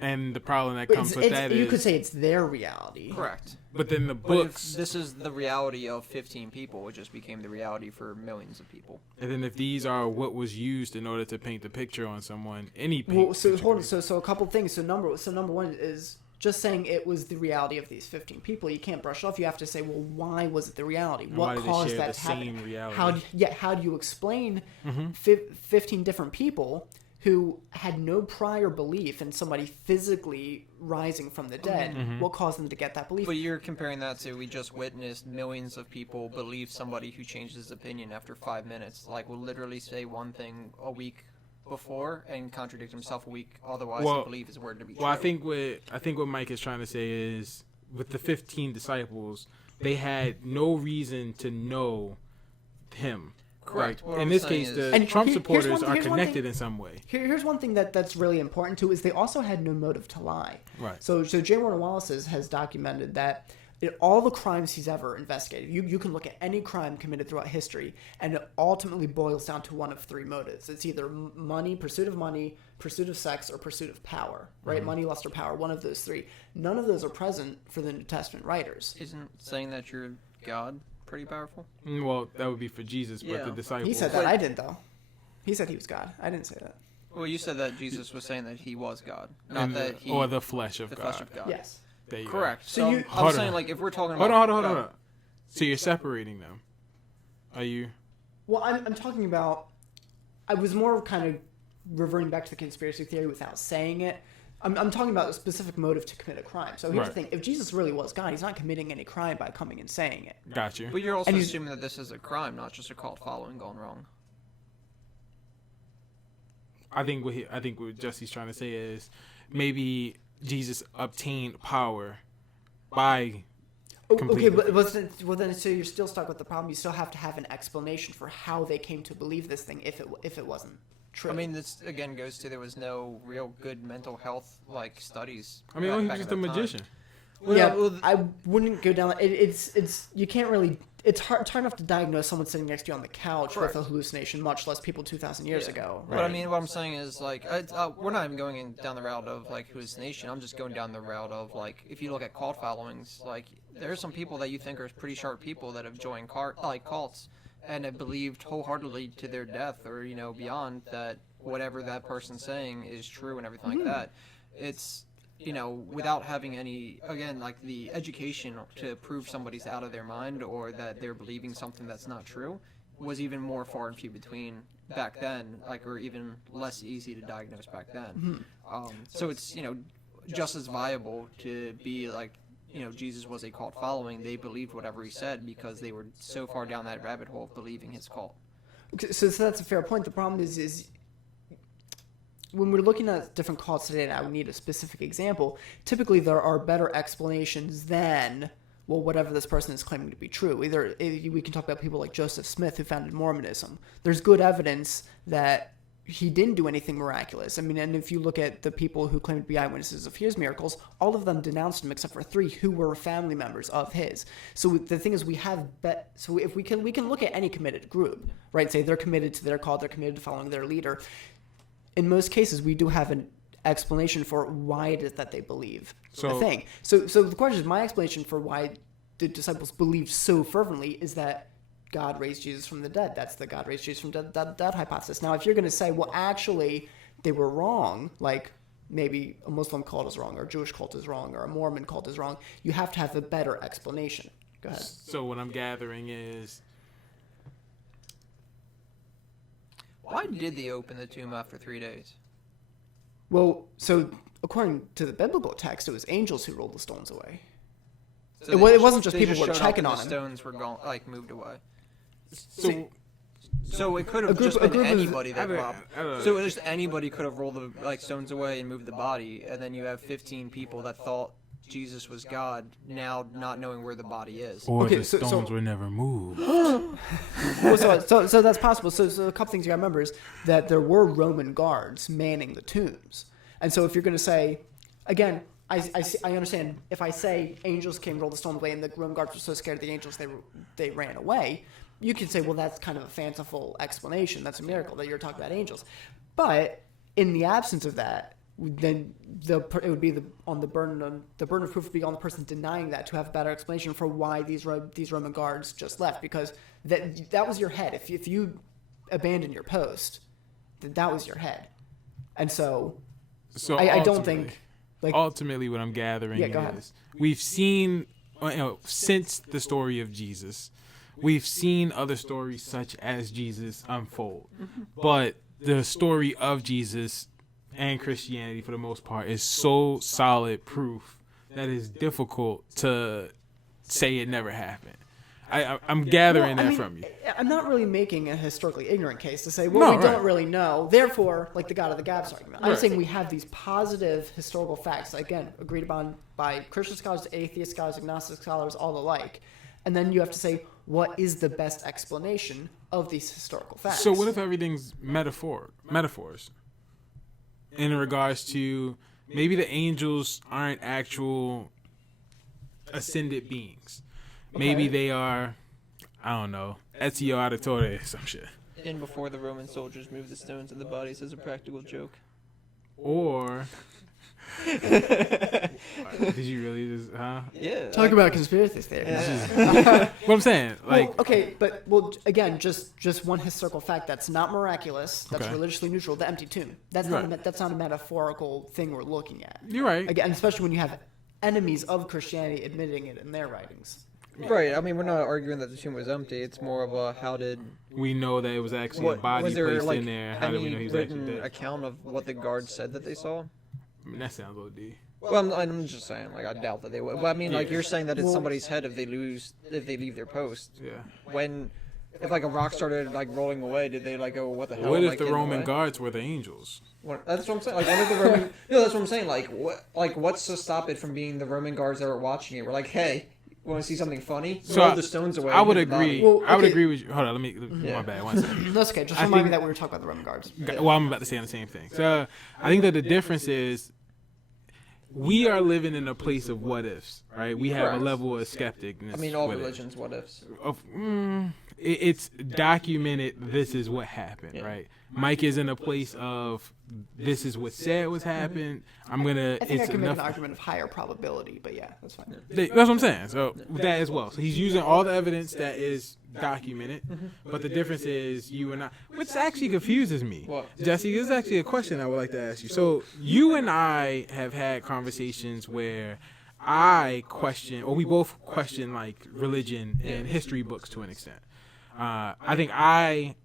And the problem that comes with that is... You could say it's their reality. Correct. But then the books... But if this is the reality of 15 people, it just became the reality for millions of people. And then if these are what was used in order to paint the picture on someone, So a couple things. So number one is... Just saying it was the reality of these 15 people, you can't brush it off. You have to say, well, why was it the reality? What caused that to happen? How do you explain 15 different people who had no prior belief in somebody physically rising from the dead. What caused them to get that belief? But you're comparing that to we just witnessed millions of people believe somebody who changed his opinion after 5 minutes. Like, will literally say one thing a week before and contradict himself a week otherwise and believe his word to be true. Well, I think what Mike is trying to say is with the 15 disciples, they had no reason to know him. Correct. Like, in this case, the Trump supporters are connected in some way. Here's one thing that's really important too, is they also had no motive to lie. Right. So J. Warner Wallace has documented that in all the crimes he's ever investigated, you can look at any crime committed throughout history, and it ultimately boils down to one of three motives. It's either money, pursuit of sex, or pursuit of power. Right? Money, lust, or power. One of those three. None of those are present for the New Testament writers. Isn't saying that you're God pretty powerful? Well, that would be for Jesus, but the disciples. He said that. I didn't, though. He said he was God. I didn't say that. Well, you said that Jesus was saying that he was God, not that he or the flesh of the God. flesh of God. Yes. There you Correct. go. So I'm saying, like, if we're talking about hold on. So you're separating them. Are you? Well, I'm talking about. I was more kind of reverting back to the conspiracy theory without saying it. I'm talking about a specific motive to commit a crime. So here's the thing: if Jesus really was God, he's not committing any crime by coming and saying it. Got you. But you're also assuming that this is a crime, not just a cult following gone wrong. I think what Jesse's trying to say is maybe Jesus obtained power by. Okay, but then so you're still stuck with the problem. You still have to have an explanation for how they came to believe this thing if it wasn't true. I mean, this again goes to there was no real good mental health like studies. I mean, he was just a magician. Well, I wouldn't go down. It's you can't really. It's hard enough to diagnose someone sitting next to you on the couch with a hallucination, much less people 2,000 years ago. Right? But I mean, what I'm saying is like we're not even going down the route of like hallucination. I'm just going down the route of like if you look at cult followings, like there are some people that you think are pretty sharp people that have joined cults and have believed wholeheartedly to their death or beyond that whatever that person's saying is true and everything like that. It's without having any, again, like the education to prove somebody's out of their mind or that they're believing something that's not true was even more far and few between back then, like, or even less easy to diagnose back then. So it's, just as viable to be like, Jesus was a cult following. They believed whatever he said because they were so far down that rabbit hole of believing his cult. Okay, so that's a fair point. The problem is when we're looking at different cults today, and I would need a specific example, typically there are better explanations than, well, whatever this person is claiming to be true. Either we can talk about people like Joseph Smith, who founded Mormonism. There's good evidence that he didn't do anything miraculous. I mean, and if you look at the people who claim to be eyewitnesses of his miracles, all of them denounced him except for 3 who were family members of his. So the thing is, so if we can look at any committed group, right? Say they're committed to their cult, they're committed to following their leader. In most cases, we do have an explanation for why it is that they believe the thing. So the question is, my explanation for why the disciples believed so fervently is that God raised Jesus from the dead. That's the God raised Jesus from the dead hypothesis. Now, if you're going to say, well, actually, they were wrong, like maybe a Muslim cult is wrong, or a Jewish cult is wrong, or a Mormon cult is wrong, you have to have a better explanation. Go ahead. So what I'm gathering is, why did they open the tomb after 3 days? Well, so according to the biblical text, it was angels who rolled the stones away. So it wasn't just people who were checking on the him. Stones were gone, like moved away. so So it could have just been anybody that I robbed. don't know. So just anybody could have rolled the stones away and moved the body, and then you have 15 people that thought Jesus was God, now not knowing where the body is. Or Okay, the so- stones were never moved. Well, so that's possible. So a couple things you got to remember is that there were Roman guards manning the tombs. And so if you're going to say, again, I understand if I say angels came, rolled the stone away, and the Roman guards were so scared of the angels they ran away, you could say, well, that's kind of a fanciful explanation. That's a miracle that you're talking about angels. But in the absence of that, then it would be the burden of proof would be on the person denying that to have a better explanation for why these Roman guards just left, because that was your head. If you abandoned your post, that was your head, and so I don't think. Like, ultimately, what I'm gathering ahead. is we've seen, since the story of Jesus, we've seen other stories such as Jesus unfold. But the story of Jesus and Christianity, for the most part, is so solid proof that it's difficult to say it never happened. I'm gathering that from you. I'm not really making a historically ignorant case to say, well, we don't really know. Therefore, like the God of the gaps argument. I'm saying we have these positive historical facts, again, agreed upon by Christian scholars, atheist scholars, agnostic scholars, all alike. And then you have to say, what is the best explanation of these historical facts? So what if everything's metaphors? In regards to maybe the angels aren't actual ascended beings. Maybe they are, I don't know, Ezio Auditore or some shit. And before the Roman soldiers moved the stones of the bodies as a practical joke. Or... Did you really just, huh? Yeah. Talk about conspiracy theories. What I'm saying, like... Again, just one historical fact that's not miraculous, that's religiously neutral, the empty tomb. That's not a metaphorical thing we're looking at. You're right. Again, especially when you have enemies of Christianity admitting it in their writings. Right. I mean, we're not arguing that the tomb was empty. It's more of a how did we know that it was actually a body was there, placed like, in there? How do we know he was actually dead? account of what the guards said that they saw? I mean, that sounds OD. Well, I'm just saying, like, I doubt that they would. But I mean, like, you're saying that it's somebody's head if they leave their post. Yeah. If like a rock started like rolling away, did they like go, what the hell? What if like, the Roman away? guards were the angels? That's what I'm saying. Like, what if the Roman? That's what I'm saying. Like, what's to stop it from being the Roman guards that were watching it? We're like, hey, want to see something funny? Roll the stones away. I would agree. I would agree with you. Hold on, my bad. 1 second. That's okay. Just remind me that we were talking about the Roman guards. Well, I'm about to say the same thing. So I think that the difference is we are living in a place of what ifs, right? We have a level of skepticness. I mean, all religions, what ifs. It's documented. This is what happened, right? Mike is in a place of this is what said was happened. I think I can make an argument of higher probability, but yeah, that's fine. That's what I'm saying. So that as well. So he's using all the evidence that is documented, but the difference is you and I, which actually confuses me. What? Jesse, this is actually a question I would like to ask you. So you and I have had conversations where I question, or we both question, like religion and history books to an extent. I think I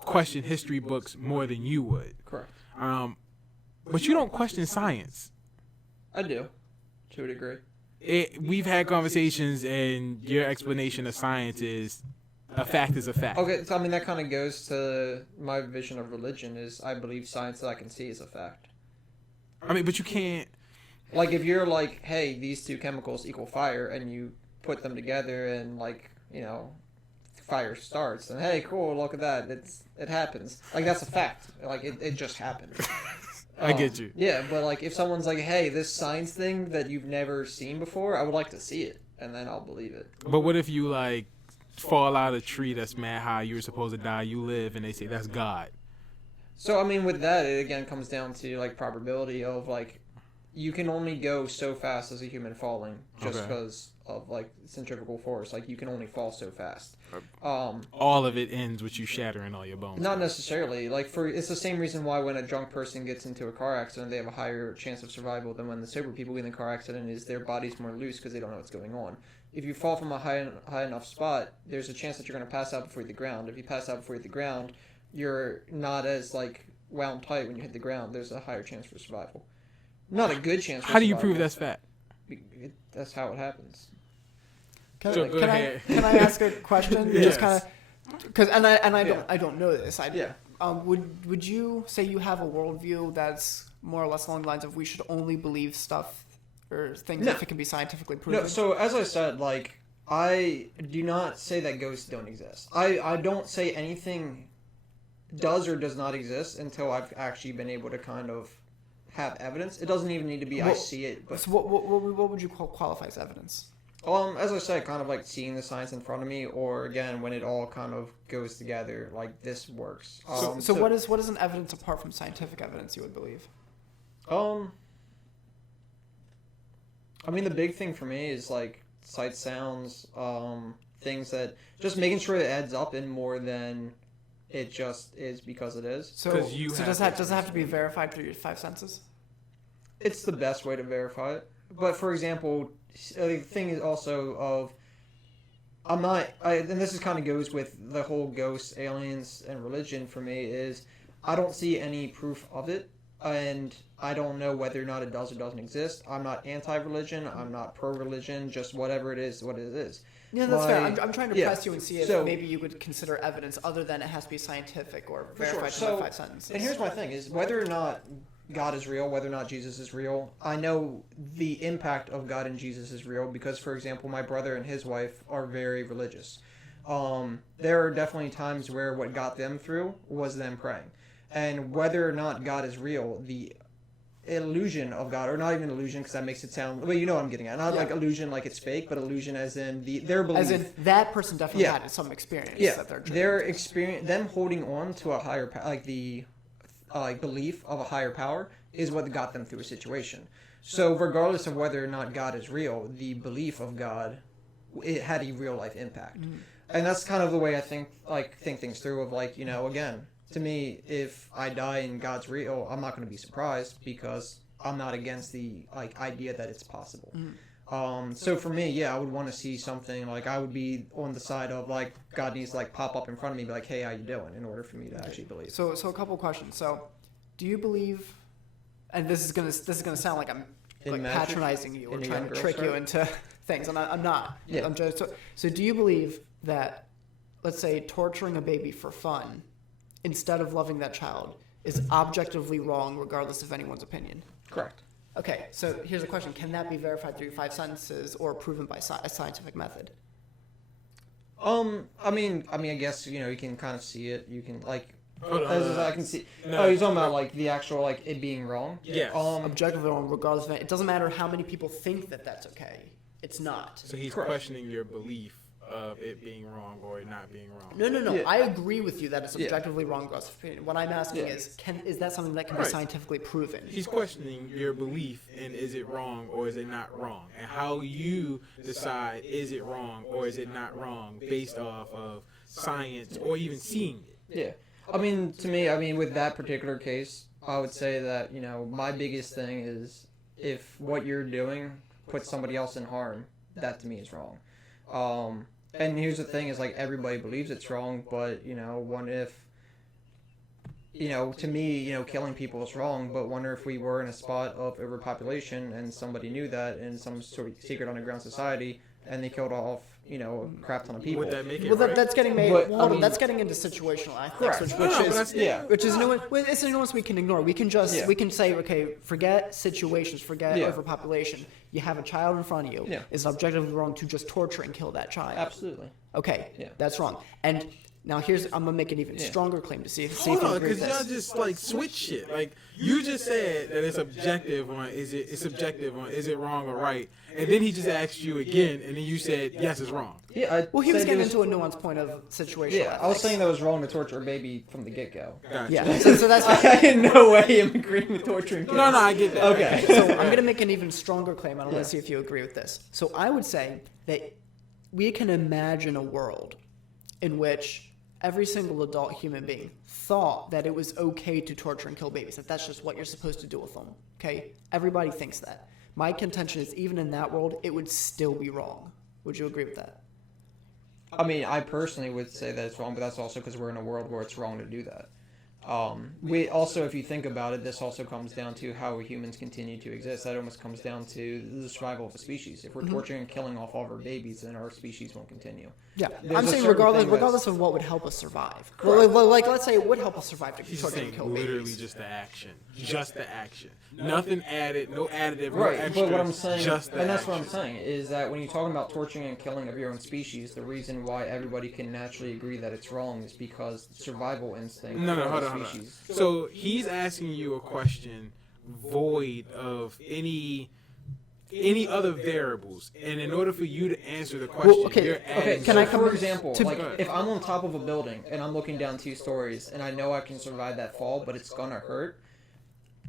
question history books more than you would. Correct. But you don't question science. I do, to a degree. We've had conversations, and your explanation of science is a fact is a fact. Okay, so I mean that kind of goes to my vision of religion. Is I believe science that I can see is a fact. I mean, but you can't. Like if you're like, hey, these two chemicals equal fire, and you put them together, and like fire starts, and hey, cool, look at that, it happens. Like that's a fact. Like it just happened. I get you. Yeah, but like if someone's like, hey, this science thing that you've never seen before, I would like to see it, and then I'll believe it. But what if you like fall out of a tree that's mad high, you were supposed to die, you live, and they say that's God? So I mean, with that, it again comes down to like probability of like you can only go so fast as a human falling just because of like centrifugal force. Like you can only fall so fast. All of it ends with you shattering all your bones. Not necessarily. Like it's the same reason why when a drunk person gets into a car accident, they have a higher chance of survival than when the sober people in the car accident is their body's more loose because they don't know what's going on. If you fall from a high enough spot, there's a chance that you're going to pass out before you hit the ground. If you pass out before you hit the ground, you're not as like wound tight when you hit the ground. There's a higher chance for survival. Not a good chance. How do you prove that's fact? That's how it happens. Can I ask a question? Yes. Just kind of, because I don't know this. Would you say you have a worldview that's more or less along the lines of we should only believe stuff or things if it can be scientifically proven? No. So as I said, like I do not say that ghosts don't exist. I don't say anything does or does not exist until I've actually been able to kind of have evidence. It doesn't even need to be I see it. But so what would you qualify as evidence? As I said, kind of like seeing the science in front of me, or again when it all kind of goes together, like this works. So what is an evidence apart from scientific evidence you would believe? I mean the big thing for me is like sight, sounds, things that just making sure it adds up in more than it just is because it is. So does it have to be verified through your five senses? It's the best way to verify it. But for example, the thing is also of and this is kind of goes with the whole ghosts, aliens, and religion for me is I don't see any proof of it, and I don't know whether or not it does or doesn't exist. I'm not anti-religion. I'm not pro-religion. Just whatever it is, what it is. Yeah, that's fair. I'm trying to yeah. press you and see if maybe you would consider evidence other than it has to be scientific or verified in 5 sentences. And here's my thing, is whether or not God is real, whether or not Jesus is real, I know the impact of God and Jesus is real because, for example, my brother and his wife are very religious. There are definitely times where what got them through was them praying. And whether or not God is real, the illusion of God, or not even illusion because that makes it sound, well, you know what I'm getting at. Not like illusion like it's fake, but illusion as in their belief. As in that person definitely had some experience. Yeah, that their experience, them holding on to a higher, like the belief of a higher power is what got them through a situation. So regardless of whether or not God is real, the belief of God, it had a real life impact. And that's kind of the way I think things through of again, to me, if I die and God's real, I'm not going to be surprised because I'm not against the idea that it's possible. So for me, I would want to see something I would be on the side of God needs to pop up in front of me and be like, hey, how you doing? In order for me to actually believe. So a couple questions. So, do you believe? And this is gonna sound like I'm patronizing you or trying to trick you into things. I'm not. Yeah. I'm just, so do you believe that, let's say, torturing a baby for fun instead of loving that child is objectively wrong regardless of anyone's opinion? Correct. Okay, so here's a question. Can that be verified through 5 sentences or proven by a scientific method? I mean, I guess, you can kind of see it. You can, I can see. No, oh, you're talking about, the actual, it being wrong? Yes. Objectively wrong regardless of it. It doesn't matter how many people think that that's okay. It's not. So he's questioning your belief of it being wrong or it not being wrong. No. Yeah. I agree with you that it's objectively wrong regardless of opinion. What I'm asking is that something that can be scientifically proven? He's questioning your belief in is it wrong or is it not wrong, and how you decide is it wrong or is it not wrong based off of science or even seeing it. Yeah. I mean, to me, with that particular case, I would say that, my biggest thing is if what you're doing puts somebody else in harm, that to me is wrong. And here's the thing is everybody believes it's wrong, but what if, to me, killing people is wrong, but wonder if we were in a spot of overpopulation and somebody knew that in some sort of secret underground society and they killed off, a crap ton of people. Would that make it Well, right? that's getting made. But, Hold on, that's getting into situational ethics, which is it's a nuance we can ignore. We can just we can say, okay, forget situations, forget overpopulation. You have a child in front of you. Yeah. Is it objectively wrong to just torture and kill that child? Absolutely. Okay, Yeah. that's wrong. And now I'm gonna make an even stronger claim to see if Hold you on, agree with because this. y'all just switch shit. You just said that it's objective on it's subjective on is it wrong or right, and then he just asked you again, and then you said yes, it's wrong. Yeah. Well, he was getting into a nuanced point of situational Yeah, I was ethics. saying that it was wrong to torture a baby from the get-go. Gotcha. Yeah, so that's I in no way am agreeing with torturing kids. No, I get that. Okay. So I'm going to make an even stronger claim. I want to see if you agree with this. So I would say that we can imagine a world in which every single adult human being thought that it was okay to torture and kill babies, that that's just what you're supposed to do with them. Okay? Everybody thinks that. My contention is even in that world, it would still be wrong. Would you agree with that? I mean, I personally would say that it's wrong, but that's also because we're in a world where it's wrong to do that. We also, if you think about it, this also comes down to how humans continue to exist. That almost comes down to the survival of a species. If we're torturing and killing off all of our babies, then our species won't continue. Yeah, There's I'm a saying certain thing regardless of what would help us survive. Well, let's say it would help us survive to He's torture and saying kill literally babies. just the action. Just the action. Nothing added, no additive, no Right, extra. but what I'm saying, just the and that's action. what I'm saying, is that when you're talking about torturing and killing of your own species, the reason why everybody can naturally agree that it's wrong is because survival instinct No, for hold the on. species. So he's asking you a question void of any other variables, and in order for you to answer the question, okay, you're adding. can I come for example, to- if I'm on top of a building and I'm looking down 2 stories and I know I can survive that fall, but it's gonna hurt,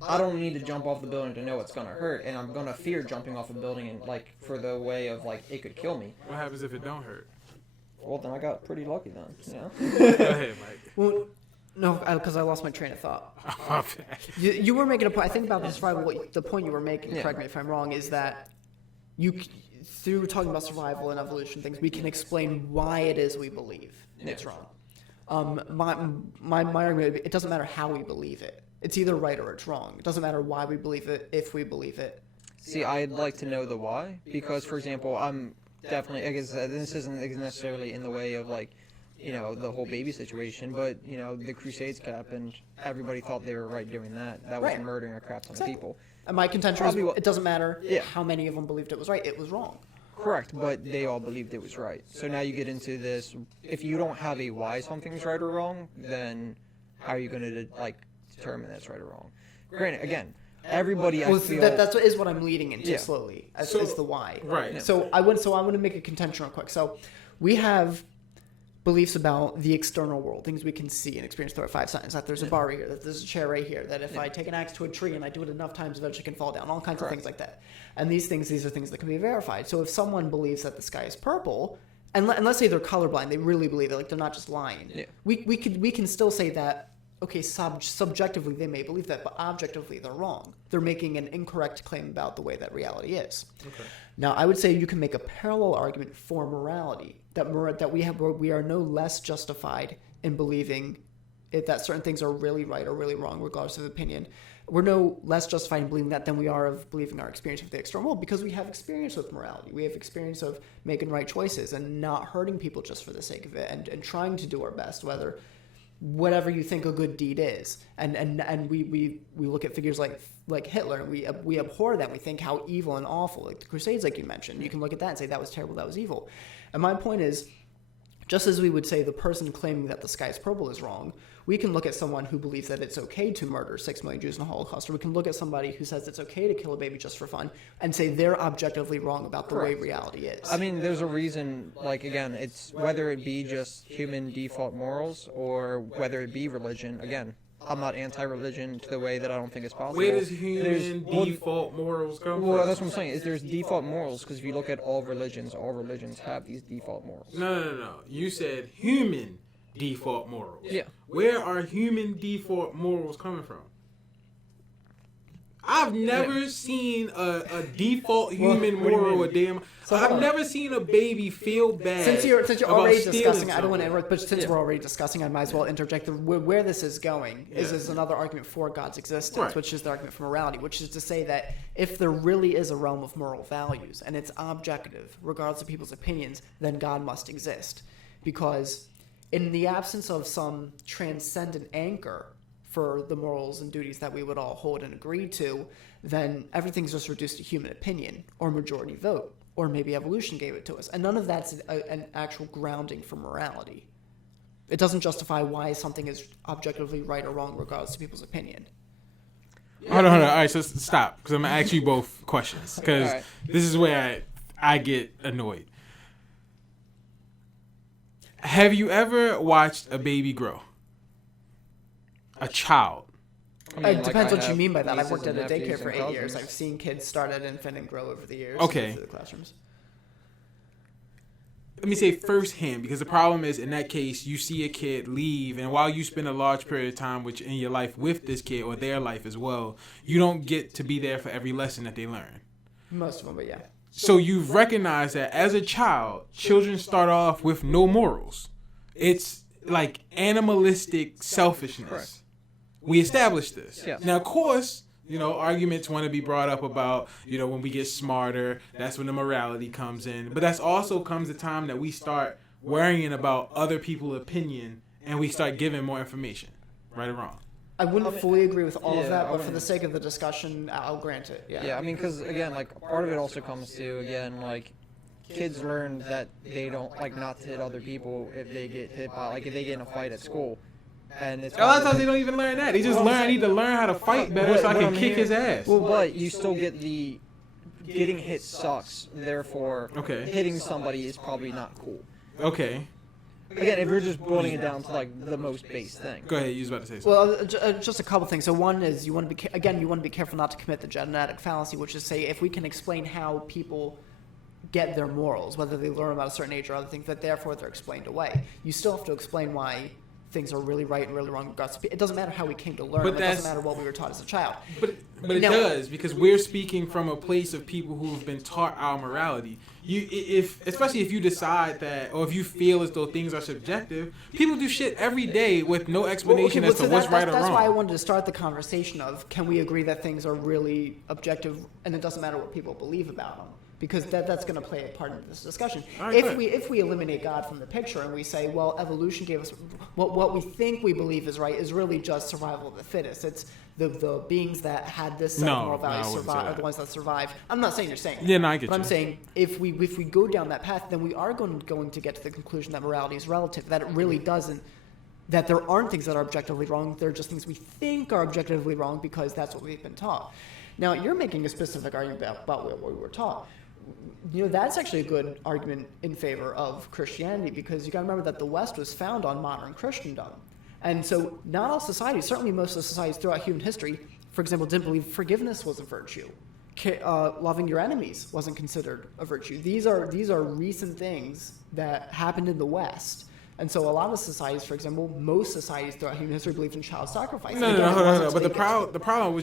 I don't need to jump off the building to know it's gonna hurt, and I'm gonna fear jumping off a building and for the way of it could kill me. What happens if it don't hurt? Well, then I got pretty lucky then. Go ahead, Mike. Well, no, because I lost my train of thought. You were making a point. I think about the survival. The point you were making, correct me if I'm wrong, is that through talking about survival and evolution things, we can explain why it is we believe it's wrong. My argument, it doesn't matter how we believe it. It's either right or it's wrong. It doesn't matter why we believe it, if we believe it. See, I'd like to know the why, because, for example, I'm definitely, I guess this isn't necessarily in the way of, like, you know, the whole baby situation, but, you know, the Crusades happened, everybody thought they were right doing that. That was Right. murdering a crap ton of people. And my contention is, it doesn't matter Yeah. how many of them believed it was right. It was wrong. Correct, but they all believed it was right. So now you get into this, if you don't have a why something's right or wrong, then how are you going to, like, determine that's right or wrong? Granted, again, everybody, I feel... That's what I'm leading into Yeah. slowly, as the why. Right. Yeah. So I want to make a contention real quick. So we have beliefs about the external world, things we can see and experience through our five senses, that there's a bar right here, that there's a chair right here, that if I take an axe to a tree and I do it enough times, eventually it can fall down, all kinds of things like that. And these are things that can be verified. So if someone believes that the sky is purple, and let's say they're colorblind, they really believe it, like they're not just lying. Yeah. We can still say that, okay, subjectively they may believe that, but objectively they're wrong. They're making an incorrect claim about the way that reality is. Okay. Now, I would say you can make a parallel argument for morality, that we are no less justified in believing that certain things are really right or really wrong, regardless of opinion. We're no less justified in believing that than we are of believing our experience with the external world, because we have experience with morality. We have experience of making right choices and not hurting people just for the sake of it, and trying to do our best, whatever you think a good deed is. And we look at figures like Hitler, and we abhor them. We think how evil and awful, like the Crusades, like you mentioned. You can look at that and say that was terrible, that was evil. And my point is, just as we would say the person claiming that the sky is purple is wrong, we can look at someone who believes that it's okay to murder 6 million Jews in the Holocaust, or we can look at somebody who says it's okay to kill a baby just for fun, and say they're objectively wrong about the way reality is. I mean, there's a reason, like, again, it's whether it be just human default morals or whether it be religion. Again, I'm not anti-religion to the way that I don't think it's possible. Where does human default morals come from? Well, that's what I'm saying, is there's default morals, because if you look at all religions have these default morals. No. You said human default morals. Yeah. Where are human default morals coming from? I've never seen a default human moral a damn. I've never seen a baby feel bad. Since you're already discussing, I don't want to interrupt, interrupt, but since we're already discussing, I might as well interject. Where this is going is another argument for God's existence, which is the argument for morality, which is to say that if there really is a realm of moral values and it's objective, regardless of people's opinions, then God must exist. Because in the absence of some transcendent anchor for the morals and duties that we would all hold and agree to, then everything's just reduced to human opinion or majority vote, or maybe evolution gave it to us. And none of that's an actual grounding for morality. It doesn't justify why something is objectively right or wrong regardless of people's opinion. Hold on. All right, so stop, because I'm going to ask you both questions, because this is where I get annoyed. Have you ever watched a baby grow? A child? It depends what you mean by that. I've worked at a daycare for 8 years. I've seen kids start at infant and grow over the years. Okay. Through the classrooms. Let me say firsthand, because the problem is, in that case, you see a kid leave, and while you spend a large period of time in your life with this kid, or their life as well, you don't get to be there for every lesson that they learn. Most of them, but yeah. So you've recognized that as a child, children start off with no morals. It's like animalistic selfishness. Correct. We established this. Yes. Now, of course, arguments want to be brought up about, when we get smarter, that's when the morality comes in. But that's also comes the time that we start worrying about other people's opinion, and we start giving more information, right or wrong. I wouldn't fully agree with all of that, but for the sake of the discussion, I'll grant it. Yeah, I mean, because, again, like, part of it also comes to, again, like, kids learn that they don't, like, not to hit other people if they get hit by, like, if they get in a fight at school. And it's a lot of times they don't even learn that. They just I need to learn how to fight better so I can kick his ass. Well, but you still get getting hit sucks. Therefore, hitting somebody is probably not cool. Okay. Again, if you're just boiling it down to, like, the most base thing. Go ahead. You was about to say something. Well, just a couple things. So one is you want to be careful not to commit the genetic fallacy, which is say if we can explain how people get their morals, whether they learn about a certain age or other things, that therefore they're explained away. You still have to explain why things are really right and really wrong. It doesn't matter how we came to learn. But It doesn't matter what we were taught as a child. But it Now- does, because we're speaking from a place of people who have been taught our morality. Especially if you decide that, or if you feel as though things are subjective, people do shit every day with no explanation as to what's right or That's wrong. why I wanted to start the conversation of, can we agree that things are really objective and it doesn't matter what people believe about them? Because that's going to play a part in this discussion. All right, If we eliminate God from the picture and we say, well, evolution gave us what we think we believe is right is really just survival of the fittest. It's the beings that had this set of moral values I wouldn't say survive are that. the ones that survive. I'm not saying you're saying that. Yeah, no, I get But you. I'm saying if we go down that path, then we are going to get to the conclusion that morality is relative. That it really doesn't. That there aren't things that are objectively wrong. They're just things we think are objectively wrong because that's what we've been taught. Now, you're making a specific argument about what we were taught. That's actually a good argument in favor of Christianity, because you got to remember that the West was found on modern Christendom. And so not all societies, certainly most of the societies throughout human history, for example, didn't believe forgiveness was a virtue. Loving your enemies wasn't considered a virtue. These are recent things that happened in the West. And so a lot of societies, for example, most societies throughout human history believed in child sacrifice. No. But the problem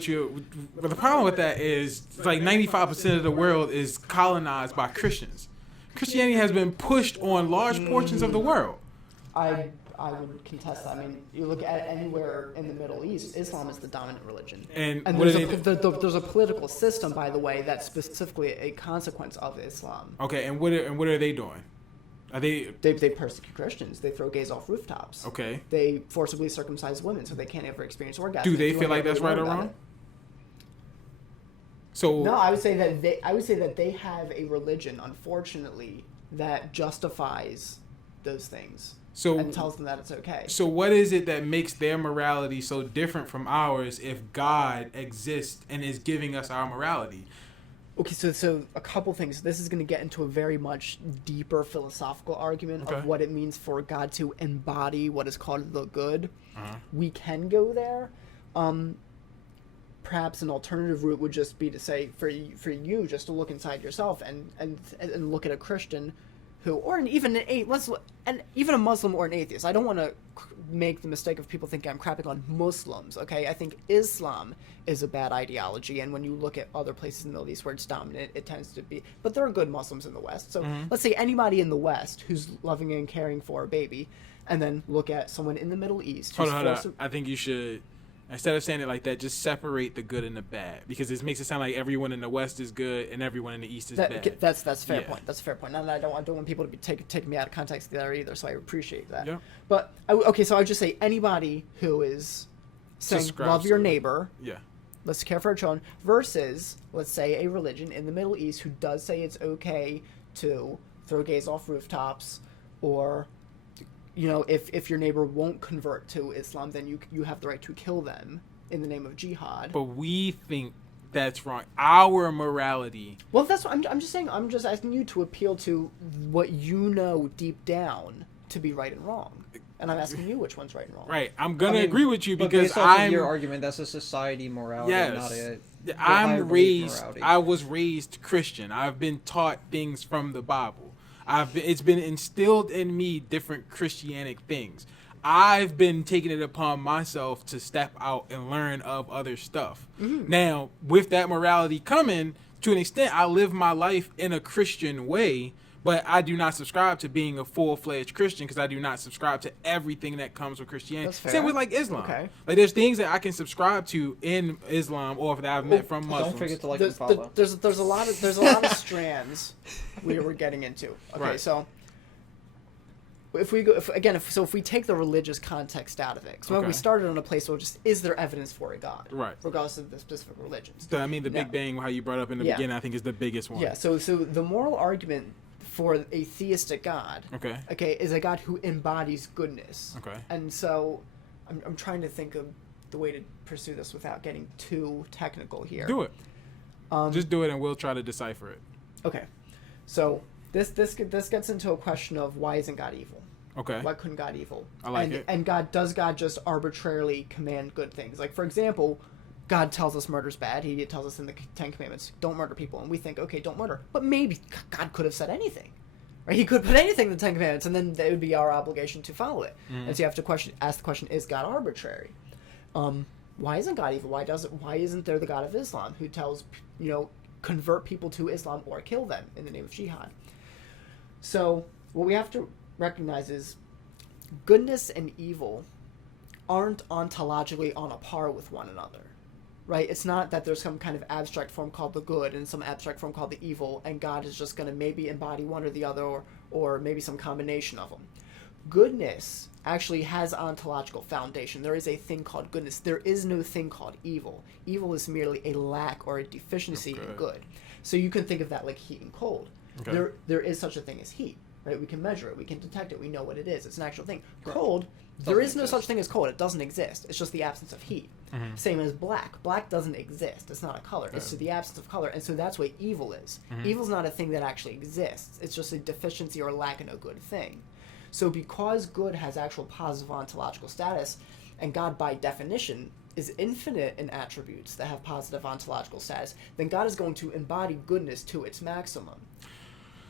with that is like 95% of the world is colonized by Christians. Christianity has been pushed on large portions of the world. I would contest that. I mean, you look at anywhere in the Middle East, Islam is the dominant religion. And what there's, do they there's a political system, by the way, that's specifically a consequence of Islam. Okay, and what are they doing? Are they They persecute Christians. They throw gays off rooftops. okay? They forcibly circumcise women so they can't ever experience orgasm. Do they If you feel wanna like that's really right or learn about wrong? it. So No, I would say that they have a religion, unfortunately, that justifies those things and tells them that it's okay. So what is it that makes their morality so different from ours if God exists and is giving us our morality? Okay, so a couple things. This is going to get into a very much deeper philosophical argument Okay. of what it means for God to embody what is called the good. Uh-huh. We can go there. Perhaps an alternative route would just be to say for you just to look inside yourself and look at a Christian who, or even even a Muslim or an atheist. I don't want to make the mistake of people thinking I'm crapping on Muslims. Okay, I think Islam is a bad ideology, and when you look at other places in the Middle East where it's dominant, it tends to be. But there are good Muslims in the West. So let's say anybody in the West who's loving and caring for a baby, and then look at someone in the Middle East. Hold on. I think you should, instead of saying it like that, just separate the good and the bad, because it makes it sound like everyone in the West is good and everyone in the East is bad. That's a fair Yeah. point. That's a fair point. And I don't want people to be taking me out of context there either. So I appreciate that. Yeah. But okay, so I would just say anybody who is saying Subscribes love your to it. neighbor, Yeah. let's care for our children, versus let's say a religion in the Middle East who does say it's okay to throw gays off rooftops, or if your neighbor won't convert to Islam, then you have the right to kill them in the name of jihad. But we think that's wrong. Our morality. Well, that's what I'm just saying. I'm just asking you to appeal to what you know deep down to be right and wrong, and I'm asking you which one's right and wrong. Right. I'm gonna agree with you But because based off of I'm. your argument, that's a society morality, not a. I'm higher belief raised. morality. I was raised Christian. I've been taught things from the Bible. It's been instilled in me different Christianic things. I've been taking it upon myself to step out and learn of other stuff. Mm-hmm. Now, with that morality coming, to an extent, I live my life in a Christian way, but I do not subscribe to being a full-fledged Christian because I do not subscribe to everything that comes with Christianity. That's fair. Same with like Islam. Okay. Like there's things that I can subscribe to in Islam or that I've met from Muslims. Don't forget to like and follow. There's a lot of strands we're getting into. Okay, Right. so if we take the religious context out of it, so Okay. we started on a place where just is there evidence for a God, Right. regardless of the specific religions. So, I mean, the Big No. Bang, how you brought up in the Yeah. beginning, I think is the biggest one. Yeah. So the moral argument for a theistic God, Okay. is a God who embodies goodness. Okay. And so I'm trying to think of the way to pursue this without getting too technical here. Do it. Just do it, and we'll try to decipher it. Okay, so this gets into a question of why isn't God evil? Okay. Why couldn't God evil? I like it. And does God just arbitrarily command good things? Like, for example, God tells us murder's bad. He tells us in the Ten Commandments, don't murder people. And we think, okay, don't murder. But maybe God could have said anything. Right? He could put anything in the Ten Commandments, and then it would be our obligation to follow it. And so you have to ask the question: is God arbitrary? Why isn't God evil? Why isn't there the God of Islam who tells convert people to Islam or kill them in the name of jihad? So what we have to recognize is goodness and evil aren't ontologically on a par with one another. Right? It's not that there's some kind of abstract form called the good and some abstract form called the evil, and God is just going to maybe embody one or the other, or maybe some combination of them. Goodness actually has ontological foundation. There is a thing called goodness. There is no thing called evil. Evil is merely a lack or a deficiency in good. So you can think of that like heat and cold. Okay. There is such a thing as heat. Right? We can measure it. We can detect it. We know what it is. It's an actual thing. Cold, there is no such thing as cold. It doesn't exist. It's just the absence of heat. Same as black. Black doesn't exist. It's not a color. It's the absence of color. And so that's what evil is. Evil is not a thing that actually exists. It's just a deficiency or lack in a good thing. So because good has actual positive ontological status, and God by definition is infinite in attributes that have positive ontological status, then God is going to embody goodness to its maximum.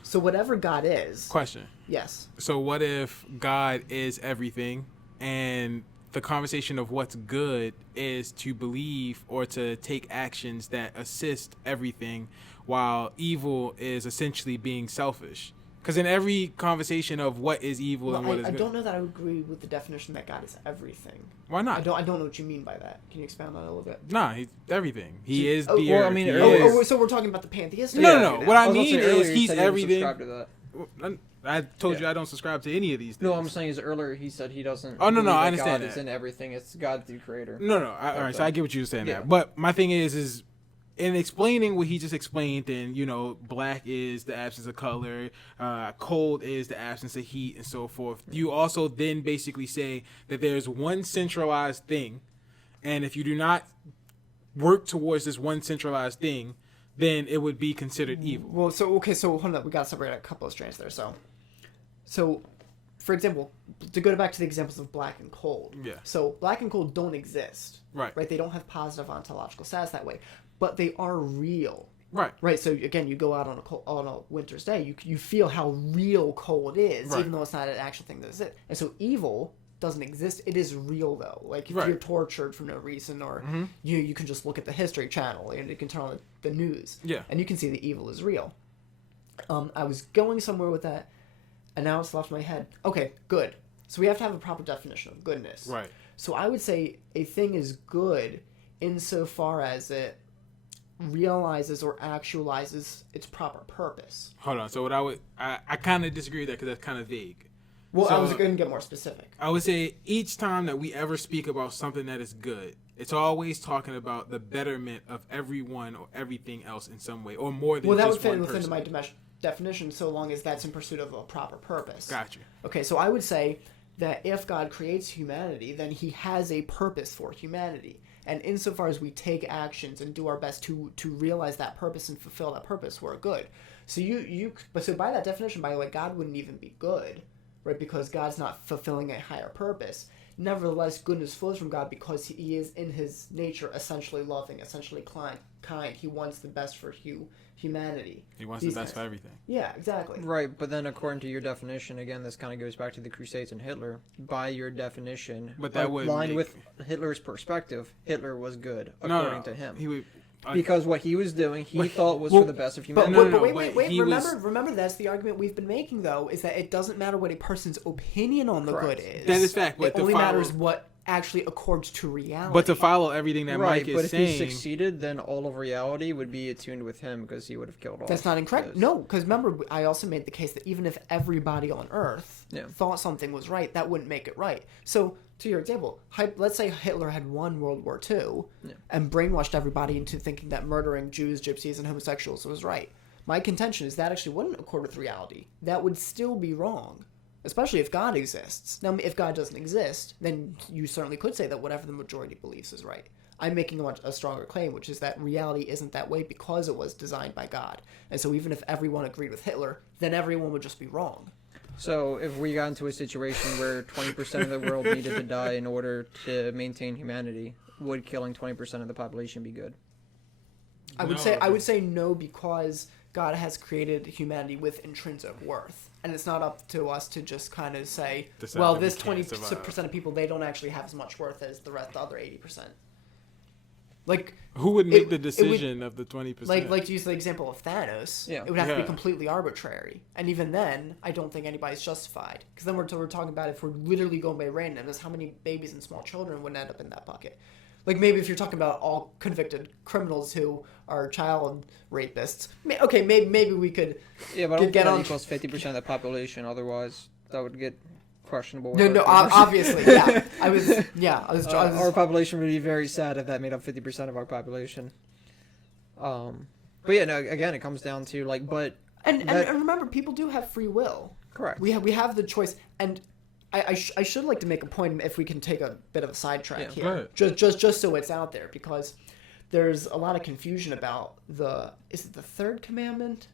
So whatever God is... Question. Yes. So what if God is everything, and the conversation of what's good is to believe or to take actions that assist everything, while evil is essentially being selfish? Because in every conversation of what is evil and what is good... I don't know that I would agree with the definition that God is everything. Why not? I don't know what you mean by that. Can you expound on it a little bit? Nah, he's everything. He is the well, earth. I mean, so we're talking about the pantheistic? No. What I mean is he he's said everything. He doesn't subscribe to that. I told you I don't subscribe to any of these things. No, I'm saying is earlier he said he doesn't. Oh no, I believe that understand God that. is in everything. It's God's the creator. No. All right, so I get what you're saying there. But my thing is in explaining what he just explained, and black is the absence of color, cold is the absence of heat, and so forth. You also then basically say that there's one centralized thing, and if you do not work towards this one centralized thing, then it would be considered evil. Well, so hold on, we gotta separate a couple of strands there. So, for example, to go back to the examples of black and cold. Yeah. So black and cold don't exist. Right. Right. They don't have positive ontological status that way, but they are real. Right. Right. So again, you go out on a winter's day, you feel how real cold is, even though it's not an actual thing that is it. And so evil doesn't exist. It is real though. Like if you're tortured for no reason, or you can just look at the History Channel and you can turn on the news. Yeah. And you can see the evil is real. I was going somewhere with that, and now it's left my head. Okay, good. So we have to have a proper definition of goodness. Right. So I would say a thing is good insofar as it realizes or actualizes its proper purpose. Hold on. So what I kind of disagree with that because that's kind of vague. Well, so, I was going to get more specific. I would say each time that we ever speak about something that is good, it's always talking about the betterment of everyone or everything else in some way, or more than just one person. Well, that would fit within my definition so long as that's in pursuit of a proper purpose. Gotcha. Okay, so I would say that if God creates humanity, then he has a purpose for humanity. And insofar as we take actions and do our best to realize that purpose and fulfill that purpose, we're good. So so by that definition, by the way, God wouldn't even be good, right? Because God's not fulfilling a higher purpose. Nevertheless, goodness flows from God because he is in his nature essentially loving, essentially kind. He wants the best for humanity. He wants the best for everything. Yeah, exactly. Right, but then according to your definition, again, this kind of goes back to the Crusades and Hitler. By your definition, but that would aligned with Hitler's perspective, Hitler was good according to him. He would. Because what he was doing, he thought was for the best of humanity. But wait. Remember, that's the argument we've been making, though, is that it doesn't matter what a person's opinion on the good is. That is fact. But it only matters what actually accords to reality. But to follow everything that Mike is saying... But if he succeeded, then all of reality would be attuned with him because he would have killed all. That's not incorrect. No, because remember, I also made the case that even if everybody on Earth thought something was right, that wouldn't make it right. So, to your example, let's say Hitler had won World War II and brainwashed everybody into thinking that murdering Jews, gypsies, and homosexuals was right. My contention is that actually wouldn't accord with reality. That would still be wrong. Especially if God exists. Now, if God doesn't exist, then you certainly could say that whatever the majority believes is right. I'm making a stronger claim, which is that reality isn't that way because it was designed by God. And so even if everyone agreed with Hitler, then everyone would just be wrong. So if we got into a situation where 20% of the world needed to die in order to maintain humanity, would killing 20% of the population be good? I would say no, because God has created humanity with intrinsic worth. and it's not up to us to just kind of say, Decide well, that we this can't 20% of people, they don't actually have as much worth as the other 80%. Like, Who would make it- the it would- decision of the 20%? like to use the example of Thanos, Yeah. it would have to be Yeah. completely arbitrary. And even then, I don't think anybody's justified. Because then we're talking about if we're literally going by randomness, how many babies and small children would end up in that bucket? Like, maybe if you're talking about all convicted criminals who are child rapists, maybe we could Yeah, but I don't get think that on. equals 50% of the population. Otherwise, that would get questionable. No, obviously, yeah. I was Our population would be very sad if that made up 50% of our population. But yeah, no. Again, it comes down to like, but and remember, people do have free will. correct. We have the choice, and I should like to make a point if we can take a bit of a sidetrack Yeah, go here, ahead. just so it's out there, because there's a lot of confusion about is it the third commandment?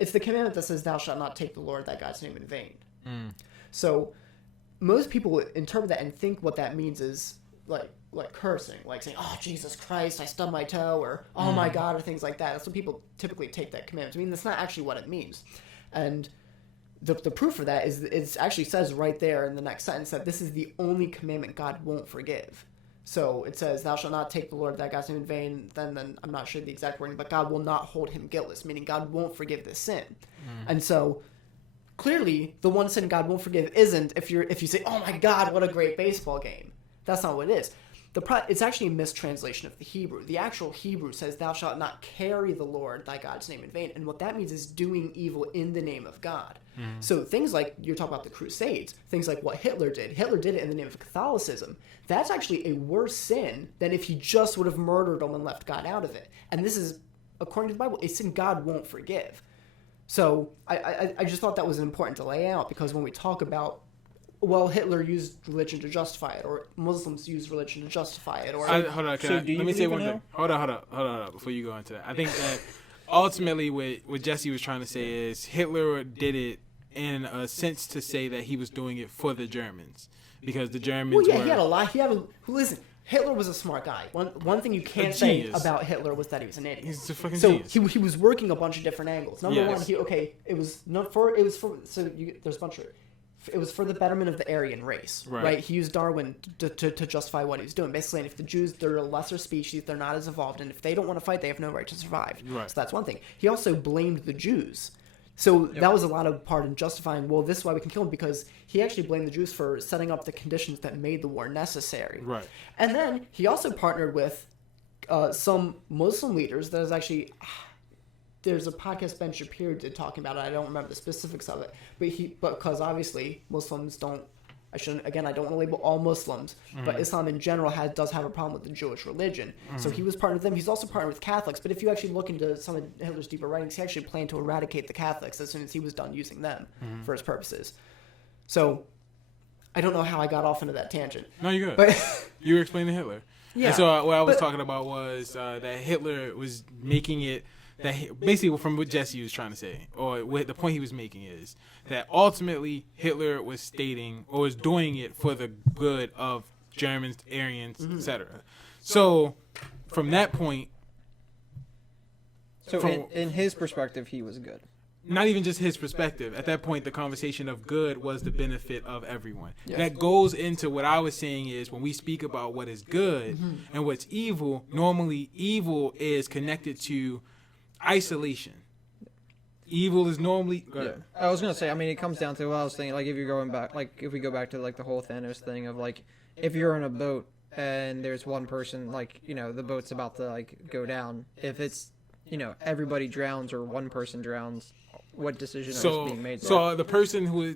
It's the commandment that says, "Thou shalt not take the Lord thy God's name in vain." So most people interpret that and think what that means is like cursing, like saying, "Oh, Jesus Christ, I stubbed my toe," or "Oh my God," or things like that. That's what people typically take that commandment to mean. That's not actually what it means, and the proof for that is it actually says right there in the next sentence that this is the only commandment God won't forgive. So it says, "Thou shalt not take the Lord thy God's name in vain." Then I'm not sure the exact wording, but God will not hold him guiltless, meaning God won't forgive this sin. And so clearly, the one sin God won't forgive isn't if you say, "Oh my God, what a great baseball game." That's not what it is. It's actually a mistranslation of the Hebrew. The actual Hebrew says, "Thou shalt not carry the Lord thy God's name in vain," and what that means is doing evil in the name of God. So things like you're talking about the Crusades, things like what Hitler did. Hitler did it in the name of Catholicism. That's actually a worse sin than if he just would have murdered them and left God out of it. And this is, according to the Bible, a sin God won't forgive. So I just thought that was important to lay out, because when we talk about, well, Hitler used religion to justify it, or Muslims use religion to justify it, or hold on, So do you let me say believe one in thing. Hold on, before you go into that. I think that ultimately what Jesse was trying to say is Hitler did it in a sense to say that he was doing it for the Germans, because the Germans well, yeah, were... he had a lot. Listen, Hitler was a smart guy. One thing you can't say genius. about Hitler was that he was an idiot. He's a fucking So genius. he was working a bunch of different angles. Number Yes. one, there's a bunch of. It was for the betterment of the Aryan race, Right. right? He used Darwin to justify what he was doing. Basically, and if the Jews, they're a lesser species, they're not as evolved, and if they don't want to fight, they have no right to survive. Right. So that's one thing. He also blamed the Jews. So that was a lot of part in justifying, well, this is why we can kill him, because he actually blamed the Jews for setting up the conditions that made the war necessary. Right. And then he also partnered with some Muslim leaders. There's actually... There's a podcast Ben Shapiro did talking about it. I don't remember the specifics of it, but because obviously Muslims don't. I don't want to label all Muslims, but Islam in general does have a problem with the Jewish religion. So he was partnered with them. He's also partnered with Catholics. But if you actually look into some of Hitler's deeper writings, he actually planned to eradicate the Catholics as soon as he was done using them for his purposes. So I don't know how I got off into that tangent. No, you're good. But You were explaining Hitler. yeah, And so what I was but- talking about was that Hitler was making it, basically from what Jesse was trying to say, or what the point he was making is that ultimately Hitler was stating or was doing it for the good of Germans, Aryans, etc. So from that point, So From- in his perspective, he was good. not even just his perspective. At that point, the conversation of good was the benefit of everyone. Yes. That goes into what I was saying is when we speak about what is good and what's evil, normally evil is connected to isolation. Evil is normally... Go ahead. I was gonna say. I mean, it comes down to what I was thinking. Like, if you're going back, like, if we go back to like the whole Thanos thing of like, if you're in a boat and there's one person, like, you know, the boat's about to like go down. If it's, you know, everybody drowns or one person drowns, what decision is being made? So the person who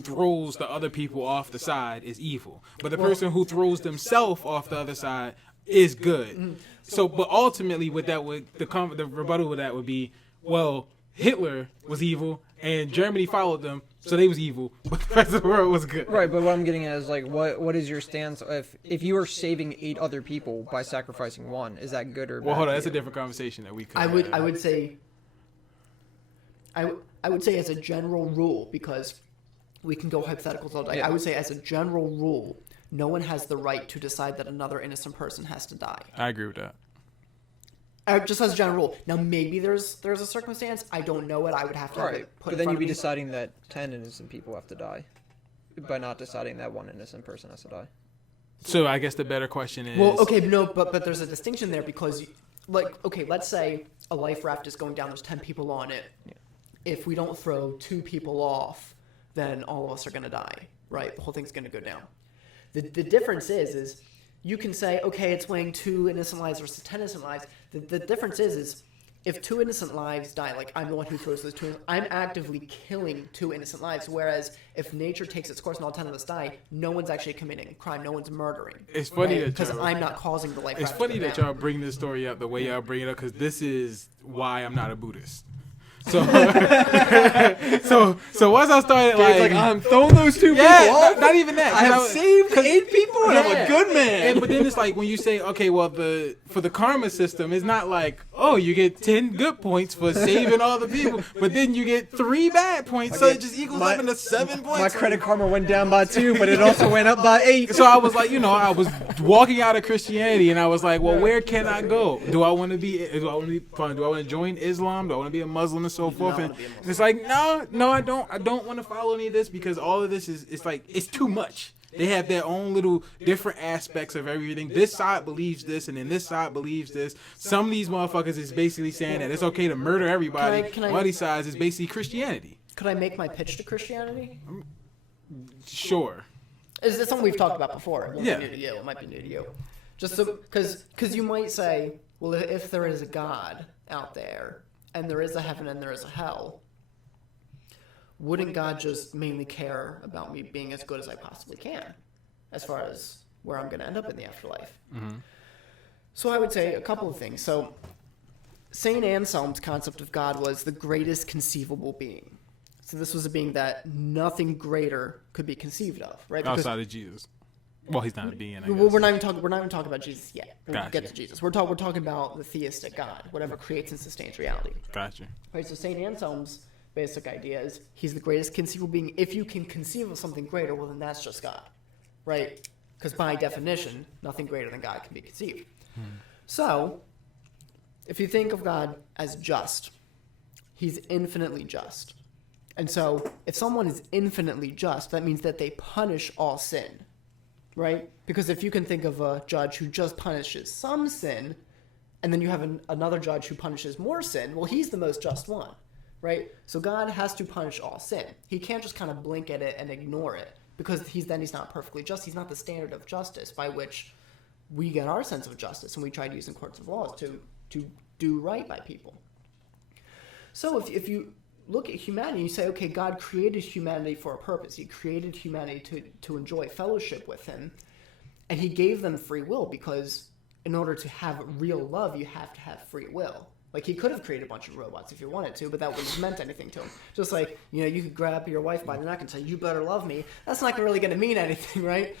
throws the other people off the side is evil, but the person who throws themselves off the other side is good. So, but ultimately, what that would the rebuttal with that would be, well, Hitler was evil and Germany followed them, so they was evil, but the rest of the world was good. Right, but what I'm getting at is like, what is your stance if you are saving 8 other people by sacrificing one? Is that good or bad? Well, hold on, for that's a you? different conversation that we could. I would say as a general rule, because we can go hypotheticals all day. Yeah. I would say as a general rule, no one has the right to decide that another innocent person has to die. I agree with that. Just as a general rule. Now, maybe there's a circumstance. I don't know it. I would have to have Right, it put but in then front you'd of be me. deciding that 10 innocent people have to die by not deciding that one innocent person has to die. So I guess the better question is. Well, okay, no, but there's a distinction there because, okay, let's say a life raft is going down. There's 10 people on it. Yeah. If we don't throw 2 people off, then all of us are going to die, right? The whole thing's going to go down. The difference is you can say, okay, it's weighing 2 innocent lives versus 10 innocent lives. The difference is if 2 innocent lives die, like I'm the one who throws those 2, I'm actively killing 2 innocent lives. Whereas if nature takes its course and all 10 of us die, no one's actually committing a crime. No one's murdering. It's funny that because y'all- I'm not causing the life. It's raft funny to go that down. y'all bring this story up the way y'all bring it up because this is why I'm not a Buddhist. So, so once I started like I'm throwing those 2 people yeah, off. not even that. I have saved 8 people and I'm Yeah. a good man. But then it's like when you say, okay, well, for the karma system, it's not like, oh, you get 10 good points for saving all the people, but then you get 3 bad points, so it just equals up into 7 points. My credit karma went down by 2, but it also went up by 8. So I was like, I was walking out of Christianity, and I was like, well, where can I go? Do I want to join Islam? Do I want to be a Muslim and so forth? I And wanna be a Muslim. it's like, no, I don't. I don't want to follow any of this because all of this it's too much. They have their own little different aspects of everything. This side believes this, and then this side believes this. Some of these motherfuckers is basically saying that it's okay to murder everybody. Can I- One of these sides is basically Christianity. Could I make my pitch to Christianity? Sure. Is this something we've talked about before? It won't Yeah. be new to you. It might be new to you. Just so, because you might say, well, if there is a God out there, and there is a heaven and there is a hell, wouldn't God just mainly care about me being as good as I possibly can, as far as where I'm going to end up in the afterlife? Mm-hmm. So I would say a couple of things. So St. Anselm's concept of God was the greatest conceivable being. So this was a being that nothing greater could be conceived of, right? Because Outside of Jesus. Well, he's not a being. I well, guess. we're not even talking about Jesus yet. We'll Gotcha. get to Jesus. We're talking about the theistic God, whatever creates and sustains reality. Gotcha. Right. So St. Anselm's basic idea is he's the greatest conceivable being. If you can conceive of something greater, well, then that's just God, right? Because by definition, nothing greater than God can be conceived. So, if you think of God as just, he's infinitely just. And so, if someone is infinitely just, that means that they punish all sin, right? Because if you can think of a judge who just punishes some sin, and then you have another judge who punishes more sin, well, he's the most just one, right? So God has to punish all sin. He can't just kind of blink at it and ignore it, because he's not perfectly just. He's not the standard of justice by which we get our sense of justice, and we try to use in courts of laws to do right by people. So if you look at humanity, you say, okay, God created humanity for a purpose. He created humanity to enjoy fellowship with him, and he gave them free will, because in order to have real love, you have to have free will. Like, he could have created a bunch of robots if he wanted to, but that wouldn't have meant anything to him. Just like, you could grab your wife by the neck and say, you better love me. That's not really going to mean anything, right?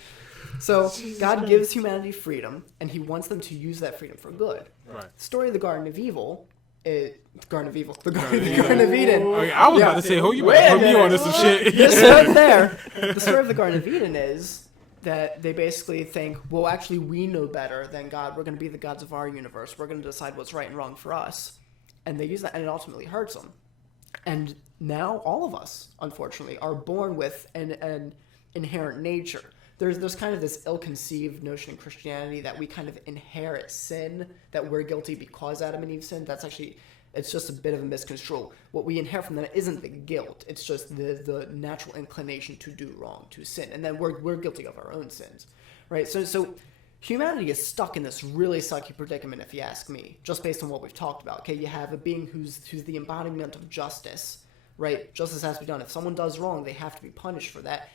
So God gives humanity freedom, and he wants them to use that freedom for good. Right. The story of the Garden of Eden. Okay, I was about to say, you better put me on to some shit. This right there. The story of the Garden of Eden is that they basically think, well, actually, we know better than God. We're going to be the gods of our universe. We're going to decide what's right and wrong for us. And they use that, and it ultimately hurts them. And now all of us, unfortunately, are born with an inherent nature. There's kind of this ill-conceived notion in Christianity that we kind of inherit sin, that we're guilty because Adam and Eve sinned. That's actually, it's just a bit of a misconstrue. What we inherit from them isn't the guilt. It's just the natural inclination to do wrong, to sin. And then we're guilty of our own sins, right? So humanity is stuck in this really sucky predicament, if you ask me, just based on what we've talked about. Okay, you have a being who's the embodiment of justice, right? Justice has to be done. If someone does wrong, they have to be punished for that.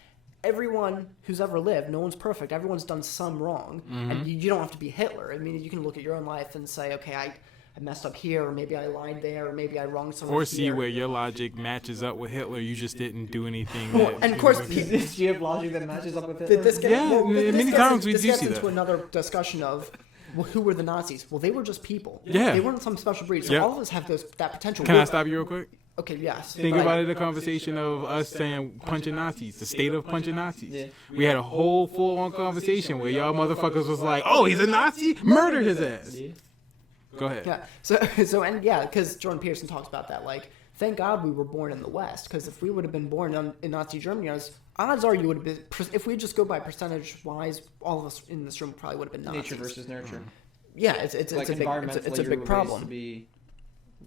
Everyone who's ever lived, no one's perfect. Everyone's done some wrong. Mm-hmm. And you don't have to be Hitler. I mean, you can look at your own life and say, okay, I messed up here, or maybe I lied there, or maybe I wronged someone Or see here. where your logic matches up with Hitler. You just didn't do anything. Well, and of course, Do you have logic that matches up with Hitler? Many times we do see This gets into that. another discussion of, well, who were the Nazis? Well, they were just people. Yeah. They weren't some special breed. So Yeah. all of us have that potential. Can I stop you real quick? Okay, yes. Think But about it, the conversation of us saying punching Nazis, the state of punching Nazis. Yeah. We had a whole full-on conversation where y'all motherfuckers was like, oh, he's a Nazi? Murder his ass. Yeah. Go ahead. Yeah. Because Jordan Peterson talks about that. Like, thank God we were born in the West, because if we would have been born in Nazi Germany, odds are you would have been. If we just go by percentage wise, all of us in this room probably would have been Nazis. Nature versus nurture. Yeah, it's Like a big problem. To be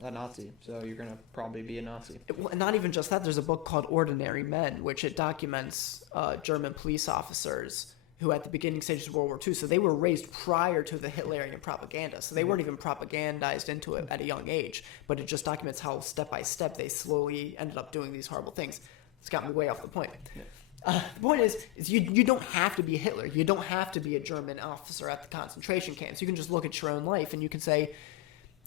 a Nazi, so you're gonna probably be a Nazi. Well, not even just that. There's a book called Ordinary Men, which it documents German police officers who at the beginning stages of World War II, so they were raised prior to the Hitlerian propaganda, so they weren't even propagandized into it at a young age, but it just documents how step by step they slowly ended up doing these horrible things. It's got me way off the point. The point is you don't have to be Hitler. You don't have to be a German officer at the concentration camps. You can just look at your own life and you can say,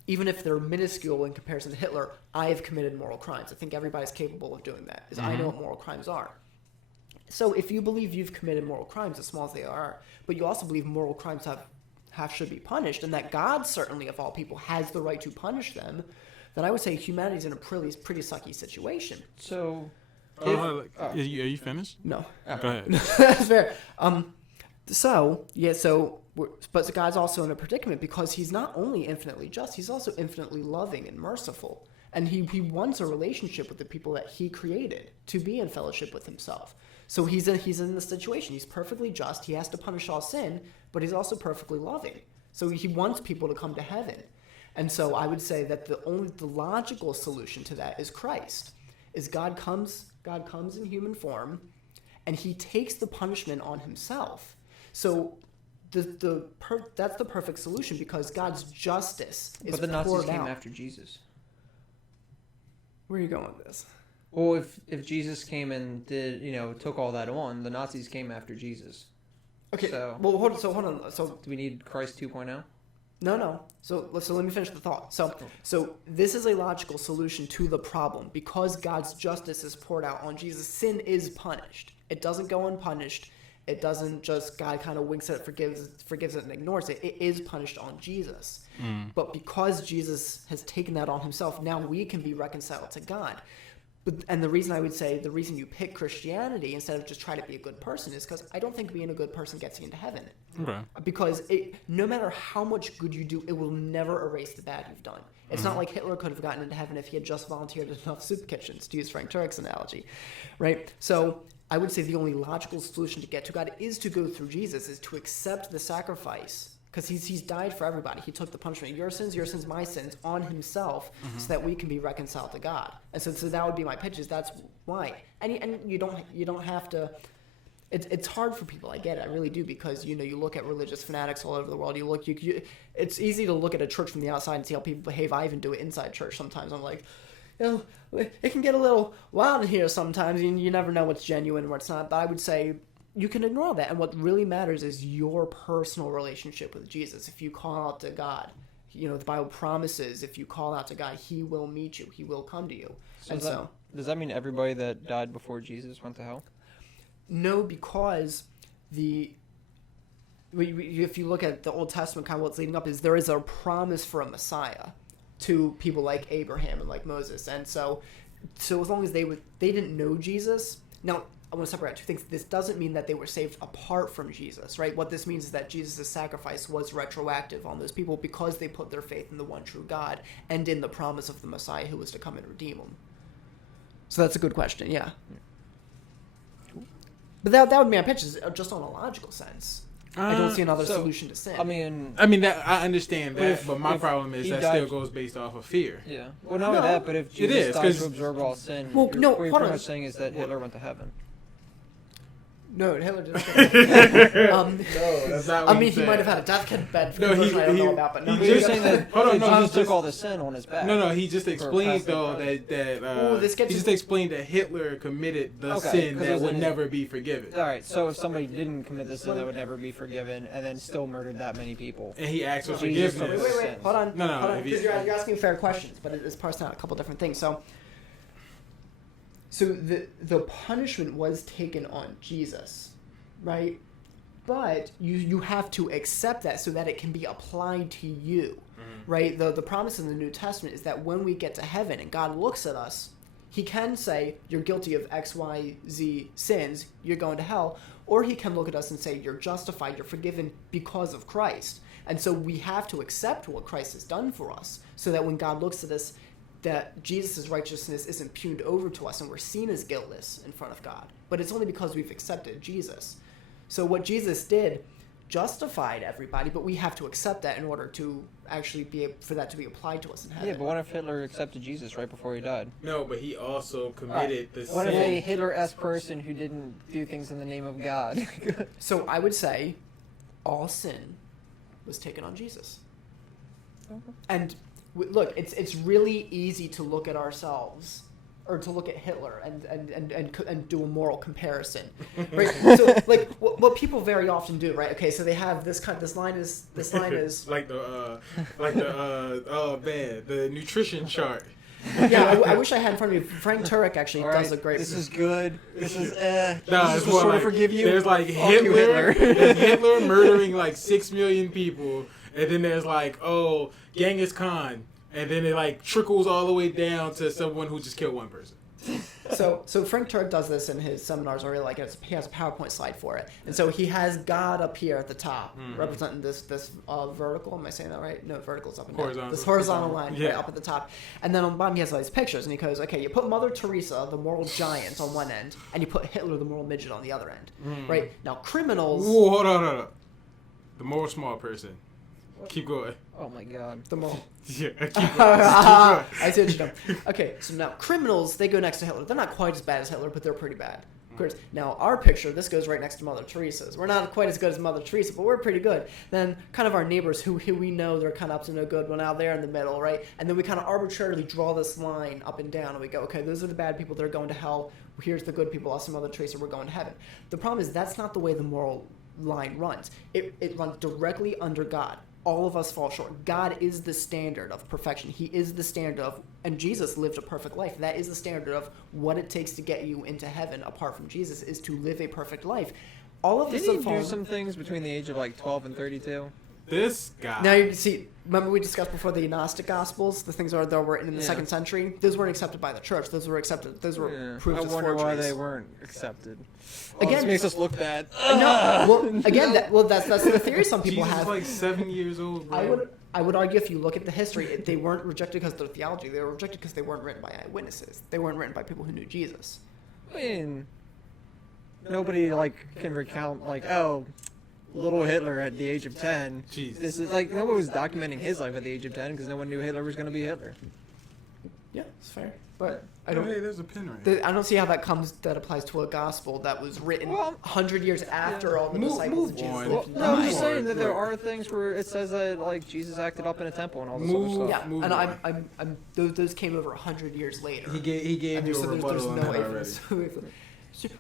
even if they're minuscule in comparison to Hitler, I have committed moral crimes. I think everybody's capable of doing that, I know what moral crimes are. So if you believe you've committed moral crimes, as small as they are, but you also believe moral crimes should be punished, and that God certainly, of all people, has the right to punish them, then I would say humanity's in a pretty sucky situation. So, are you finished? No. Go ahead. That's fair. But God's also in a predicament because he's not only infinitely just, he's also infinitely loving and merciful. And he wants a relationship with the people that he created to be in fellowship with himself. So he's in this situation. He's perfectly just. He has to punish all sin, but he's also perfectly loving. So he wants people to come to heaven. And so I would say that the logical solution to that is Christ. Is God comes in human form, and he takes the punishment on himself. So that's the perfect solution because God's justice is poured out. But the Nazis came after Jesus. Where are you going with this? Well, if Jesus came and took all that on, the Nazis came after Jesus. Okay. So, well, hold on. So do we need Christ 2.0? No. So let me finish the thought. So this is a logical solution to the problem because God's justice is poured out on Jesus. Sin is punished. It doesn't go unpunished. It doesn't just God kind of winks at it, forgives it, and ignores it. It is punished on Jesus. But because Jesus has taken that on himself, now we can be reconciled to God. And the reason you pick Christianity instead of just try to be a good person is because I don't think being a good person gets you into heaven. Okay. Because no matter how much good you do, it will never erase the bad you've done. It's not like Hitler could have gotten into heaven if he had just volunteered at enough soup kitchens, to use Frank Turek's analogy, right? So I would say the only logical solution to get to God is to go through Jesus, is to accept the sacrifice. Because he's died for everybody. He took the punishment, your sins, my sins, on himself, so that we can be reconciled to God. And so that would be my pitch. Is that's why. And you don't have to. It's hard for people. I get it. I really do because you look at religious fanatics all over the world. It's easy to look at a church from the outside and see how people behave. I even do it inside church sometimes. I'm like, it can get a little wild in here sometimes. You never know what's genuine and what's not. But I would say, you can ignore that, and what really matters is your personal relationship with Jesus. If you call out to God, the Bible promises if you call out to God, he will meet you, he will come to you. Does that mean everybody that died before Jesus went to hell? No, because if you look at the Old Testament, kind of what's leading up is there is a promise for a Messiah to people like Abraham and like Moses, and so as long as they didn't know Jesus. Now, I want to separate two things. This doesn't mean that they were saved apart from Jesus, right? What this means is that Jesus' sacrifice was retroactive on those people because they put their faith in the one true God and in the promise of the Messiah who was to come and redeem them. So that's a good question, yeah. But that would be my pitch, is just on a logical sense. I don't see another solution to sin. I mean that I understand that, but my problem is that still goes based off of fear. Yeah. Well, not only that, but if Jesus died to absorb all sin, what you're pretty much saying is that Hitler went to heaven. No, Hitler didn't. No, that's not what he might have had a death bed. No, I don't know about, but no. You're saying that Jesus took all the sin on his back. No, he just explained though that he just explained that Hitler committed the sin that would never be forgiven. All right, so if somebody didn't commit the sin that would never be forgiven, and then still murdered that many people, and he asked for forgiveness. Wait, hold on. No, because you're asking fair questions, but it's parsed out a couple different things. So the punishment was taken on Jesus, right? But you have to accept that so that it can be applied to you, right? The promise in the New Testament is that when we get to heaven and God looks at us, he can say, you're guilty of X, Y, Z sins, you're going to hell. Or he can look at us and say, you're justified, you're forgiven because of Christ. And so we have to accept what Christ has done for us, so that when God looks at us, that Jesus' righteousness isn't impugned over to us and we're seen as guiltless in front of God. But it's only because we've accepted Jesus. So what Jesus did justified everybody, but we have to accept that in order to actually for that to be applied to us in heaven. Yeah, but what if Hitler accepted Jesus right before he died? No, but he also committed the What if a sin. Hitler-esque person who didn't do things in the name of God? So I would say all sin was taken on Jesus. And look, it's really easy to look at ourselves or to look at Hitler and do a moral comparison, right? So like what people very often do, right? Okay, so they have this line is like the the nutrition chart. Yeah, I wish I had in front of me. Frank Turek actually does a great. This is good. This is No, Jesus it's will more sort like, of forgive you. There's like Fuck you, Hitler, Hitler. there's Hitler murdering like 6 million people, and then there's like Genghis Khan, and then it like trickles all the way down to someone who just killed one person. So Frank Turek does this in his seminars. I really like it. He has a PowerPoint slide for it, and so he has God up here at the top, representing this vertical. Am I saying that right? No, vertical's up and down. This horizontal line right up at the top, and then on the bottom he has all these pictures, and he goes, okay, you put Mother Teresa, the moral giant, on one end, and you put Hitler, the moral midget, on the other end. Right now, criminals. Whoa, hold on. The moral small person. Keep going. Oh my God. The moral. Yeah, keep going. I see what you're doing. Okay, so now criminals, they go next to Hitler. They're not quite as bad as Hitler, but they're pretty bad. Of course. Now, our picture, this goes right next to Mother Teresa's. We're not quite as good as Mother Teresa, but we're pretty good. Then kind of our neighbors who we know they're kind of up to no good, well, now they're in the middle, right? And then we kind of arbitrarily draw this line up and down, and we go, okay, those are the bad people that are going to hell. Here's the good people, us and Mother Teresa, we're going to heaven. The problem is that's not the way the moral line runs. It runs directly under God. All of us fall short. God is the standard of perfection. He is the standard of, and Jesus lived a perfect life. That is the standard of what it takes to get you into heaven apart from Jesus, is to live a perfect life. All of us Didn't he do some things between the age of like 12 and 32? This guy. Now you can see, remember we discussed before the Gnostic Gospels, the things that were written in the 2nd century? Those weren't accepted by the church. Those were proved I as wonder why forgeries. they weren't accepted. Again, This makes us look bad. No, well, again, that's the theory some people Jesus have. like 7 years old, bro. I would argue if you look at the history, they weren't rejected because of their theology. They were rejected because they weren't written by eyewitnesses. They weren't written by people who knew Jesus. I mean, nobody like can recount like, oh, little Hitler at the age of 10. Jesus. This is like nobody was documenting his life at the age of 10 because no one knew Hitler was going to be Hitler. Yeah, it's fair. But I Hey, don't. there's a pin right here. I don't see how that applies to a gospel that was written 100 years after all the disciples of Jesus on. lived Well, and no, I'm died. just saying that there are things where it says that like Jesus acted up in a temple and all this other Move. stuff. Yeah, Move and on. I'm those came over 100 years later. He gave And you a so rebuttal on that already.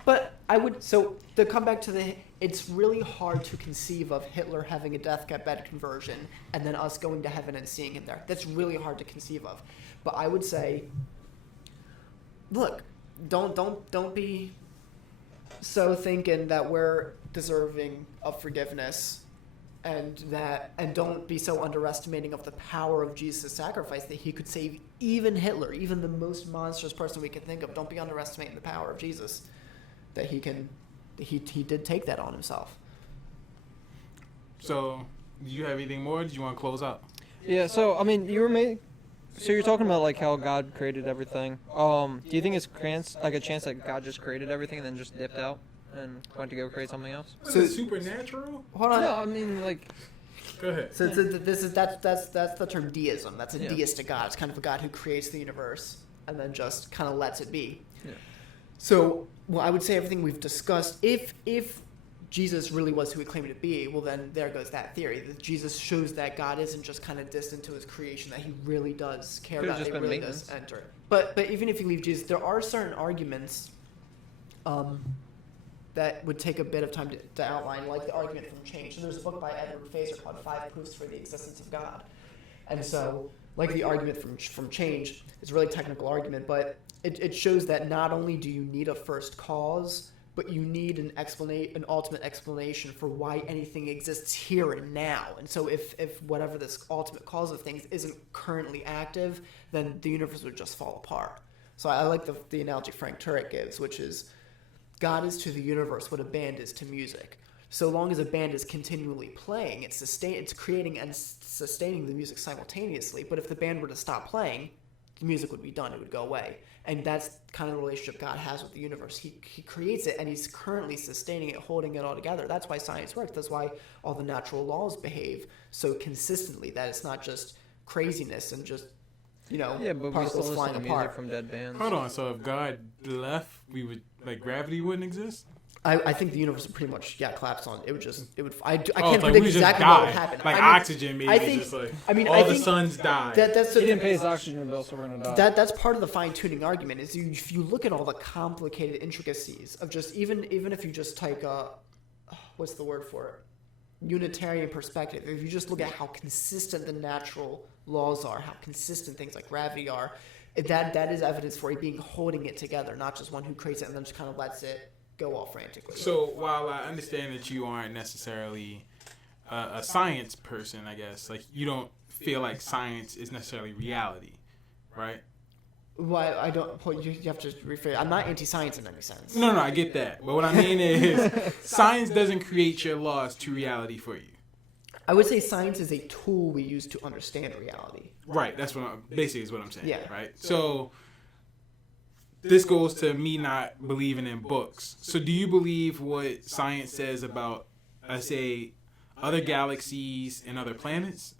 But I would, so to come back to it's really hard to conceive of Hitler having a deathbed conversion and then us going to heaven and seeing him there. That's really hard to conceive of. But I would say, look, don't be so thinking that we're deserving of forgiveness, and don't be so underestimating of the power of Jesus' sacrifice that he could save even Hitler, even the most monstrous person we can think of. Don't be underestimating the power of Jesus, that he did take that on himself. So, do you have anything more? Did you want to close out? Yeah, so I mean, so you're talking about like how God created everything. Do you think it's a chance that God just created everything and then just dipped out and went to go create something else? So it's supernatural? Hold on. No, I mean like. Go ahead. So that's the term deism. That's a deistic God. It's kind of a God who creates the universe and then just kind of lets it be. Yeah. So, well, I would say everything we've discussed, if Jesus really was who he claimed to be, well, then there goes that theory. That Jesus shows that God isn't just kind of distant to his creation, that he really does care Could've about it, just he been really maintenance. does enter. But even if you leave Jesus, there are certain arguments that would take a bit of time to outline, like the argument from change. So there's a book by Edward Fazer called 5 Proofs for the Existence of God. And so, like the argument from change, it's a really technical argument, but it shows that not only do you need a first cause, but you need an ultimate explanation for why anything exists here and now. And so if whatever this ultimate cause of things isn't currently active, then the universe would just fall apart. So I like the analogy Frank Turek gives, which is God is to the universe what a band is to music. So long as a band is continually playing, it's creating and sustaining the music simultaneously. But if the band were to stop playing, the music would be done. It would go away. And that's kind of the relationship God has with the universe. He creates it, and he's currently sustaining it, holding it all together. That's why science works. That's why all the natural laws behave so consistently, that it's not just craziness and just, Yeah, but we particles still flying listen to apart. music from dead bands. Hold on. So if God left, we would gravity wouldn't exist. I think the universe would pretty much collapse on. I can't Like, predict we just exactly die. what would happen. Like I mean, oxygen, maybe. I think. Just like I mean, all I the think suns die. that's He didn't pay his oxygen bill, so we're gonna die. that's part of the fine-tuning argument. Is if you look at all the complicated intricacies of just even if you just take what's the word for it? Unitarian perspective. If you just look at how consistent the natural laws are, how consistent things like gravity are, that is evidence for it being holding it together, not just one who creates it and then just kind of lets it go off frantically. So while I understand that you aren't necessarily a science person, I guess, like you don't feel like science is necessarily reality, right? Well, I don't. Well, you have to rephrase. I'm not anti-science in any sense. No, I get that. But what I mean is science doesn't create your laws to reality for you. I would say science is a tool we use to understand reality. Right. That's basically is what I'm saying. Yeah. Right. So this goes to me not believing in books. So do you believe what science says about, let's say, other galaxies and other planets?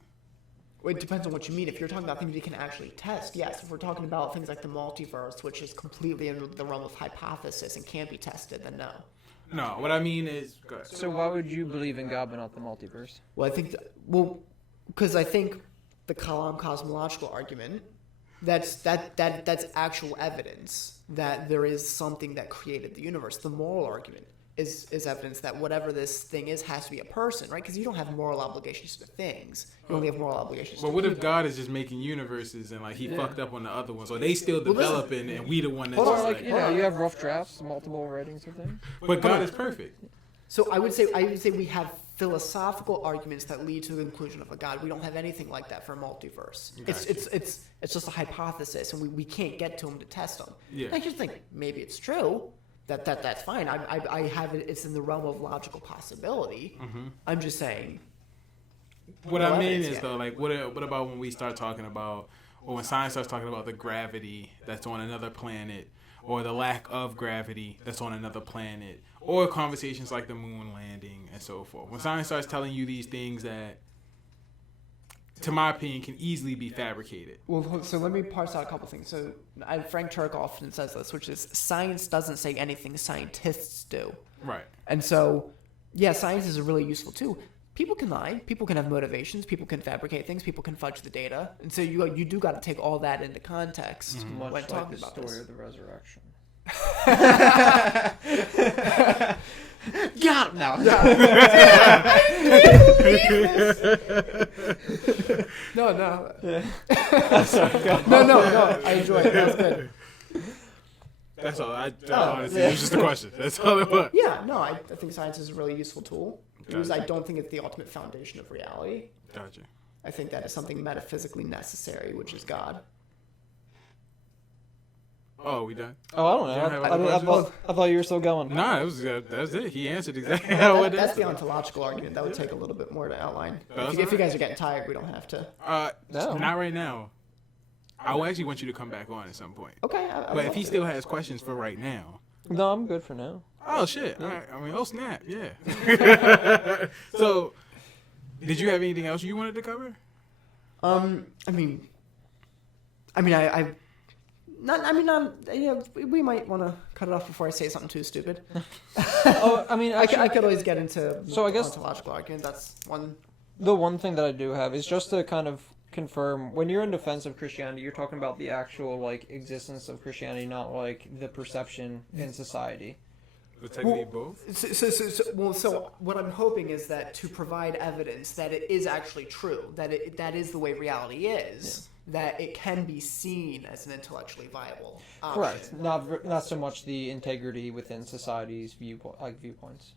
It depends on what you mean. If you're talking about things you can actually test, yes. If we're talking about things like the multiverse, which is completely in the realm of hypothesis and can't be tested, then no. No, what I mean is... Go ahead. So why would you believe in God but not the multiverse? Well, I think... because I think the Kalam Cosmological Argument, that's actual evidence that there is something that created the universe. The moral argument is evidence that whatever this thing is has to be a person, right? Because you don't have moral obligations to things. You only have moral obligations to But what if people. God is just making universes and he fucked up on the other ones, or they still developing and we the one that's Hold on, just like, like... You have rough drafts, multiple writings of things. But God is perfect. So I would say we have philosophical arguments that lead to the conclusion of a God. We don't have anything like that for a multiverse. It's just a hypothesis, and we can't get to them to test them. Yeah. I just think maybe it's true. That's fine. I have it. It's in the realm of logical possibility. Mm-hmm. I'm just saying. What I mean evidence is yet. though, like, what about when we start talking about, or when science starts talking about the gravity that's on another planet, or the lack of gravity that's on another planet, or conversations like the moon landing and so forth. When science starts telling you these things that, to my opinion, can easily be fabricated. Well, so let me parse out a couple things. So Frank Turk often says this, which is science doesn't say anything scientists do. Right. And so, yeah, science is a really useful tool. People can lie. People can have motivations. People can fabricate things. People can fudge the data. And so you do got to take all that into context Much when like talking the about story this. of the resurrection. Got him now. No. No. I enjoy it. That was good. That's all. Honestly, it was just a question. That's all it was. Yeah, no, I think science is a really useful tool. Because I Gotcha. don't think it's the ultimate foundation of reality. Gotcha. I think that is something metaphysically necessary, which is God. Oh, we done? Oh, I don't You don't have other questions? I thought you were still going. Nah, it was that's it. He answered exactly how it That's is. the ontological argument. That would take a little bit more to outline. That's If you all guys are getting tired, we don't have to. No. Not right now. I will actually want you to come back on at some point. Okay. But if he still has questions for right now. No, I'm good for now. Oh shit! All right. I mean, oh snap! Yeah. So, did you have anything else you wanted to cover? We might want to cut it off before I say something too stupid. Oh, I mean, I actually, could always get into So I guess- ontological argument. That's one. the one thing that I do have is just to kind of confirm, when you're in defense of Christianity, you're talking about the actual, existence of Christianity, not, the perception in society. Technically both. So what I'm hoping is that to provide evidence that it is actually true, that is the way reality is, that it can be seen as an intellectually viable option. Correct. Not so much the integrity within society's viewpoints.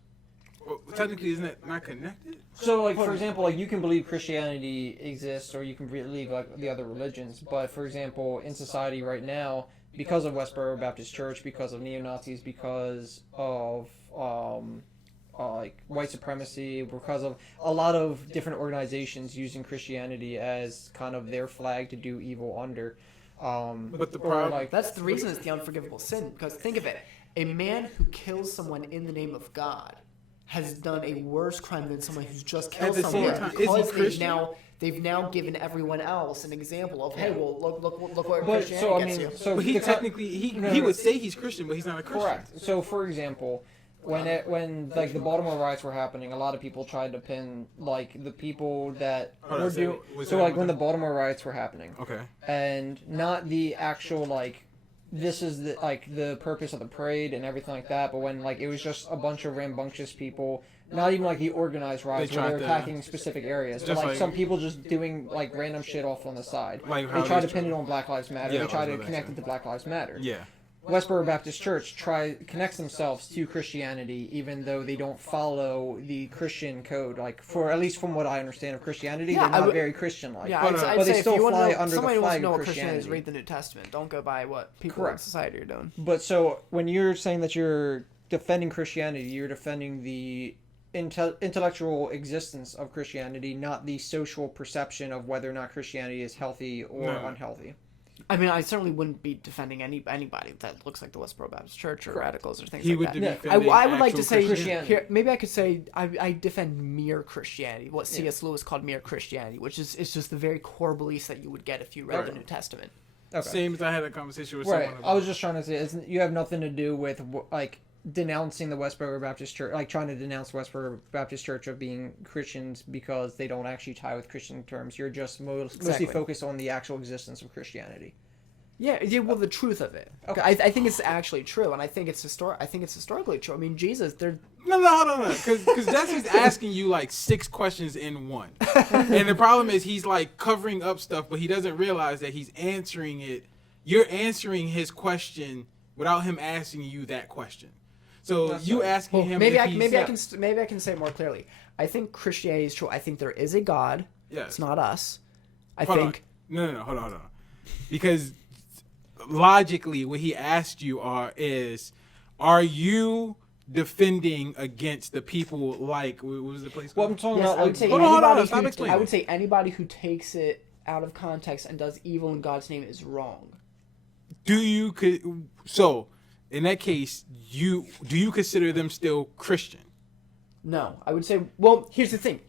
Well, technically, isn't it not connected? So, for example, you can believe Christianity exists, or you can believe the other religions. But for example, in society right now, because of Westboro Baptist Church, because of neo-Nazis, because of like white supremacy, because of a lot of different organizations using Christianity as kind of their flag to do evil under. But the or, problem, like, That's the reason it's the unforgivable sin. Because think of it, a man who kills someone in the name of God has done a worse crime than someone who's just killed the same someone. time, is he Because Christian? they've now given everyone else an example of, hey, well, look what But Christianity so I gets mean, you. so but he because- technically he would say he's Christian, but he's not a Christian. correct. So for example, when like the Baltimore riots were happening, a lot of people tried to pin like the people that Hold on, were say doing. it. Was So that- like was when the that- Baltimore riots were happening, Okay. and not the actual like this is the like the purpose of the parade and everything like that, but when like it was just a bunch of rambunctious people, not even like the organized riots They where they tried were to- attacking specific areas, but Just like like- some people just doing like random shit off on the side. Like how They try they to pin try- it on Black Lives Matter. Yeah, They try I was to gonna connect say. it to Black Lives Matter. Yeah. Westboro Baptist Church connects themselves to Christianity, even though they don't follow the Christian code. Like, for at least from what I understand of Christianity, Yeah, they're not I would- very Christian-like. Yeah, But, I'd but say they if still you want fly to know, under the somebody wants flag to know of what Christianity is, Christianity. read the New Testament. Don't go by what people Correct. in society are doing. But so when you're saying that you're defending Christianity, you're defending the intellectual existence of Christianity, not the social perception of whether or not Christianity is healthy or No. unhealthy. I mean, I certainly wouldn't be defending anybody that looks like the Westboro Baptist Church or Correct. radicals or things He like would that. be Yeah. defending I would like to actual say Christianity. here, maybe I could say I defend mere Christianity, what C.S. Lewis called mere Christianity, which is it's just the very core beliefs that you would get if you read Okay. the New Testament. Okay. Same as I had a conversation with Right. someone. I was just trying to say, you have nothing to do with like denouncing the Westboro Baptist Church, like trying to denounce Westboro Baptist Church of being Christians because they don't actually tie with Christian terms. You're just mostly Exactly. focused on the actual existence of Christianity. Yeah, well, the truth of it. Okay. I think it's actually true, and I think it's historically true. I mean, Jesus, they're No, hold on, because Jesse's asking you like 6 questions in one, and the problem is he's like covering up stuff, but he doesn't realize that he's answering it. You're answering his question without him asking you that question. So That's you right. asking him, maybe if I he's, maybe I can say it more clearly. I think Christianity is true. I think there is a God. Yes. It's not us. I Hold think. on. No, hold on, because logically, what he asked you is, are you defending against the people like what was the place Well, called? I'm talking Yes, about I like would say Hold on, anybody stop who, explaining. I would say anybody who takes it out of context and does evil in God's name is wrong. So in that case, do you consider them still Christian? No, I would say. Well, here's the thing.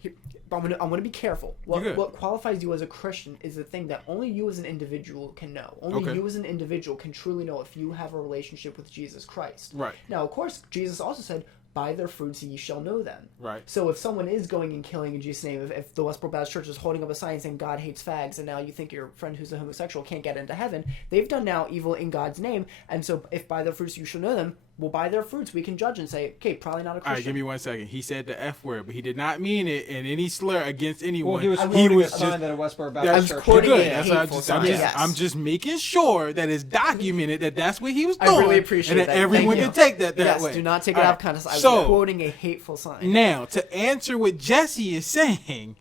I'm gonna be careful. You're good. What qualifies you as a Christian is the thing that only you as an individual can know. Only Okay. you as an individual can truly know if you have a relationship with Jesus Christ. Right. Now, of course, Jesus also said, "By their fruits ye shall know them." Right. So if someone is going and killing in Jesus' name, if the Westboro Baptist Church is holding up a sign saying God hates fags, and now you think your friend who's a homosexual can't get into heaven, they've done now evil in God's name. And so if by their fruits you shall know them, well, by their fruits we can judge and say, okay, probably not a All Christian. right, give me 1 second. He said the F word, but he did not mean it in any slur against anyone. well, he was I quoting was a sign just- that a Westboro That's Baptist Church. quoting good. a That's what hateful sign. Yes. I'm just making sure that it's documented that that's what he was I doing. really appreciate and that that. everyone Thank can you. take that Yes, way. do not take it All out right. of context. I was So, quoting a hateful sign. now, to answer what Jesse is saying,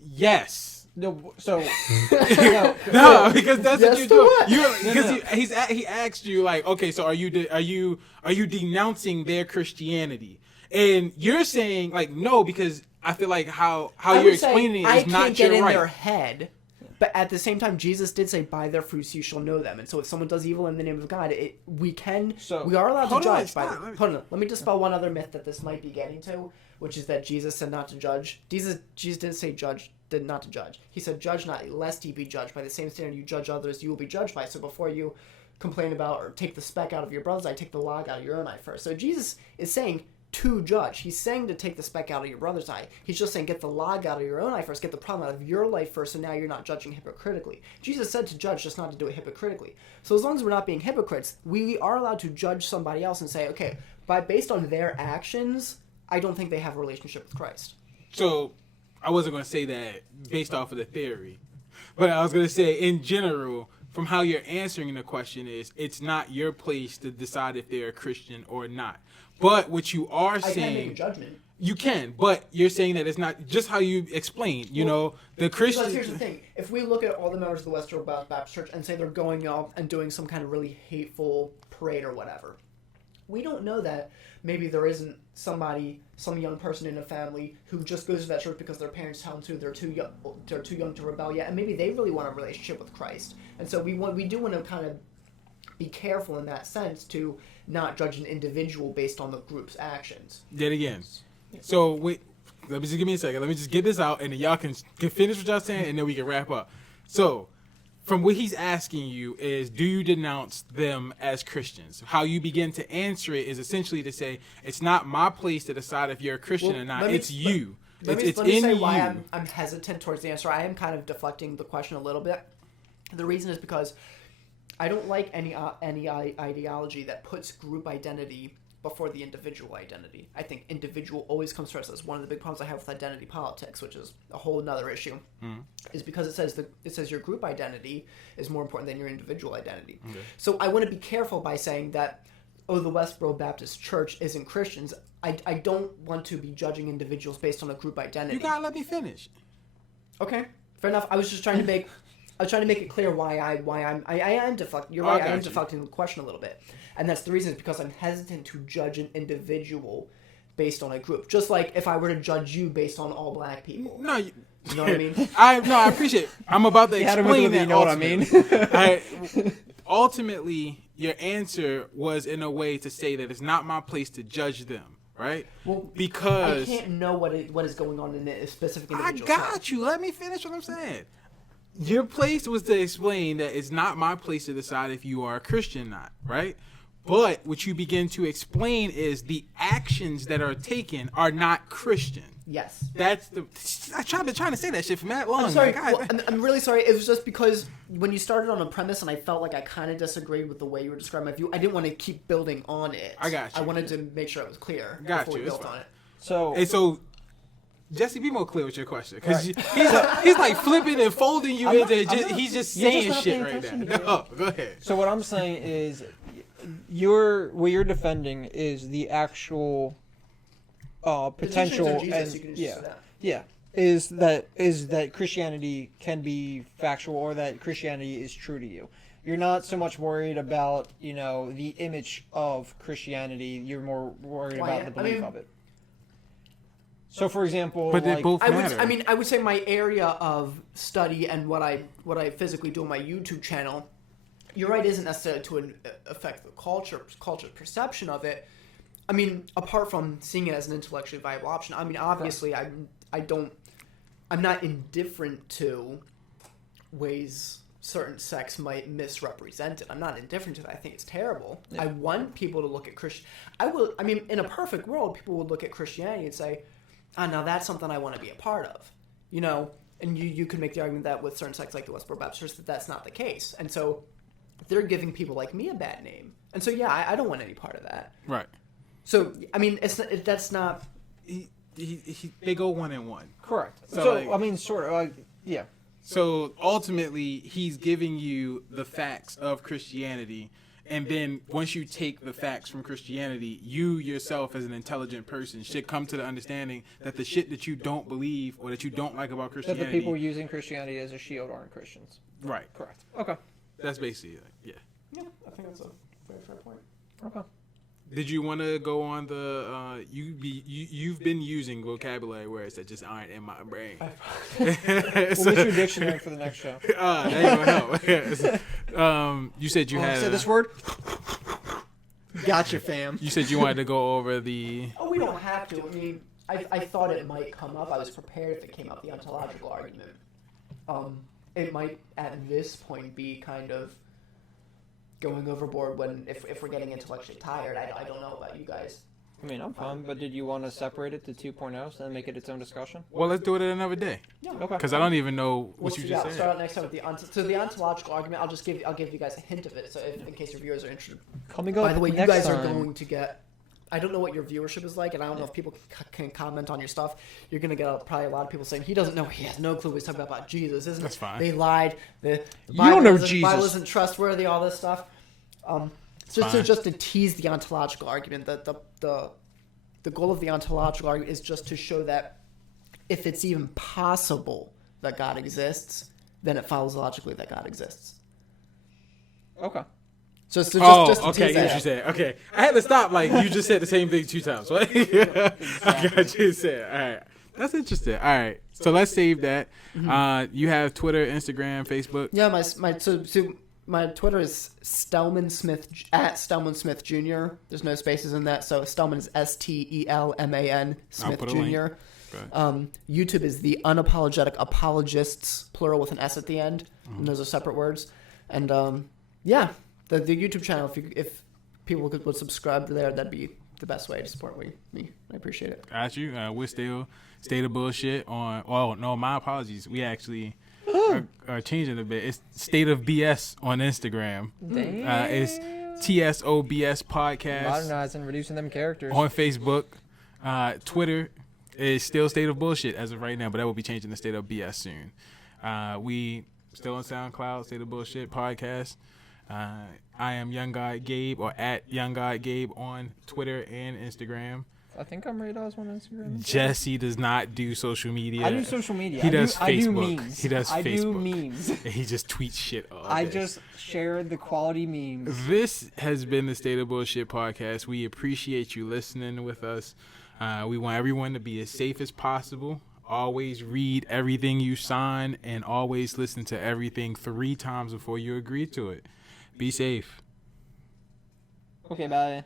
yes. No, so No, because that's Yes what you're to doing. what? Because he asked you like, okay, so are you denouncing their Christianity? And you're saying like no, because I feel like how I you're would say explaining it I is can't not get your in right. their head. But at the same time, Jesus did say, "By their fruits you shall know them." And so, if someone does evil in the name of God, we are allowed to Hold on, judge. stop. Hold on, let me dispel one other myth that this might be getting to, which is that Jesus said not to judge. Jesus didn't say not to judge. He said, "Judge not, lest ye be judged. By the same standard you judge others, you will be judged by." So before you complain about or take the speck out of your brother's eye, take the log out of your own eye first. So Jesus is saying to judge. He's saying to take the speck out of your brother's eye. He's just saying get the log out of your own eye first, get the problem out of your life first, so now you're not judging hypocritically. Jesus said to judge, just not to do it hypocritically. So as long as we're not being hypocrites, we are allowed to judge somebody else and say, okay, based on their actions, I don't think they have a relationship with Christ. So I wasn't going to say that based off of the theory, but I was going to say in general, from how you're answering the question is, it's not your place to decide if they're a Christian or not. But what you are I can make a saying, judgment. you can, but you're saying that it's not just how you explain. You know, the Because Christian. here's the thing. If we look at all the members of the Westboro Baptist Church and say they're going up and doing some kind of really hateful parade or whatever, we don't know that maybe there isn't some young person in a family who just goes to that church because their parents tell them to. They're too young to rebel yet, and maybe they really want a relationship with Christ. And so we do want to kind of be careful in that sense to not judge an individual based on the group's actions. Yet again. So wait, let me just give me a second. Let me just get this out, and then y'all can finish what y'all saying, and then we can wrap up. So, from what he's asking you is, do you denounce them as Christians? How you begin to answer it is essentially to say, it's not my place to decide if you're a Christian or not. It's you. Let me say why I'm hesitant towards the answer. I am kind of deflecting the question a little bit. The reason is because I don't like any ideology that puts group identity before the individual identity. I think individual always comes first. That's one of the big problems I have with identity politics, which is a whole other issue. Is because it says your group identity is more important than your individual identity. Okay. So I want to be careful by saying that, the Westboro Baptist Church isn't Christians. I don't want to be judging individuals based on a group identity. You gotta let me finish. Okay, fair enough. I was just trying to make it clear why I am deflecting. You're right. I am deflecting the question a little bit. And that's the reason, is because I'm hesitant to judge an individual based on a group. Just like if I were to judge you based on all black people. No, you know what I mean? I appreciate it. I'm about to explain that. You know what I mean? Ultimately, your answer was in a way to say that it's not my place to judge them, right? Well, because I can't know what is going on in a specific individual. I got you. Let me finish what I'm saying. Your place was to explain that it's not my place to decide if you are a Christian or not, right? But what you begin to explain is the actions that are taken are not Christian. Yes. That's I've been trying to say that shit for that long. I'm sorry. I'm really sorry. It was just because when you started on a premise and I felt like I kind of disagreed with the way you were describing my view, I didn't want to keep building on it. I got you. I wanted to make sure it was clear Got before you. we built on it. So Jesse, be more clear with your question, because he's like flipping and folding you into. He's just saying shit right now. No, go ahead. So what I'm saying is, what you're defending is the actual potential, is that Christianity can be factual, or that Christianity is true to you. You're not so much worried about the image of Christianity. You're more worried about the belief of it. So, for example, but they both matter. I would say my area of study and what I physically do on my YouTube channel, you're right, isn't necessarily to affect the culture perception of it. I mean, apart from seeing it as an intellectually viable option, I mean, obviously, I'm not indifferent to ways certain sects might misrepresent it. I'm not indifferent to that. I think it's terrible. Yeah. I want people to look at in a perfect world, people would look at Christianity and say, now that's something I want to be a part of, and you can make the argument that with certain sects like the Westboro Baptist Church that that's not the case, and so they're giving people like me a bad name, and so I don't want any part of that. Right. So I mean, that's not. They go one and one. Correct. So sort of, yeah. So ultimately, he's giving you the facts of Christianity. And then once you take the facts from Christianity, you yourself as an intelligent person should come to the understanding that the shit that you don't believe or that you don't like about Christianity... That the people using Christianity as a shield aren't Christians. Right. Correct. Okay. That's basically it. Yeah. Yeah, I think that's a very fair point. Okay. Did you want to go on the... You've been using vocabulary words that just aren't in my brain. We'll get you a dictionary for the next show. That ain't gonna help. You said you had... Say this word? Gotcha, fam. You said you wanted to go over the... Oh, we don't have to. I mean, I thought it might come up. I was prepared if it came up, the ontological argument. It might, at this point, be kind of going overboard if we're getting intellectually tired. I don't know about you guys. I mean, I'm fine, but did you want to separate it to 2.0 and make it its own discussion? Well, let's do it another day. Yeah. Okay. Because I don't even know what you just said. Start out next time with the ontological argument. I'll give you guys a hint of it, so in case your viewers are interested. Coming up. By the way, you next guys time. are going to get. I don't know what your viewership is like, and I don't know if people can comment on your stuff. You're going to get probably a lot of people saying, he doesn't know, he has no clue what he's talking about Jesus, isn't it? That's fine. They lied. The don't know Jesus. Bible isn't trustworthy, all this stuff. So just to tease the ontological argument, the goal of the ontological argument is just to show that if it's even possible that God exists, then it follows logically that God exists. Okay. Just to okay, tease get what that. you said. Okay, I had to stop. Like you just said the same thing 2 times. Right? I got you said. All right, that's interesting. All right, so let's save that. You have Twitter, Instagram, Facebook. Yeah, my Twitter is Stelman Smith at Stelman Smith Jr. There's no spaces in that, so Stelman is STELMAN Smith put a Jr. link. YouTube is the Unapologetic Apologists, plural with an S at the end, and those are separate words. And yeah, the YouTube channel. If people would subscribe to there, that'd be the best way to support me. I appreciate it. Got you. We're still State of Bullshit on. Oh no, my apologies. We actually are changing a bit. It's State of BS on Instagram. It's TSOBS podcast Modernizing, reducing them characters. on Facebook. Twitter is still State of Bullshit as of right now, but that will be changing to State of BS soon. We still on SoundCloud, State of Bullshit podcast. I am Young God Gabe, or at Young God Gabe on Twitter and Instagram. I think I'm rated on Instagram. Jesse does not do social media. I do social media. He does I do Facebook. memes. He does I Facebook. do memes. He just tweets shit all I day. just share the quality memes. This has been the State of Bullshit podcast. We appreciate you listening with us. We want everyone to be as safe as possible. Always read everything you sign, and always listen to everything 3 times before you agree to it. Be safe. Okay, bye.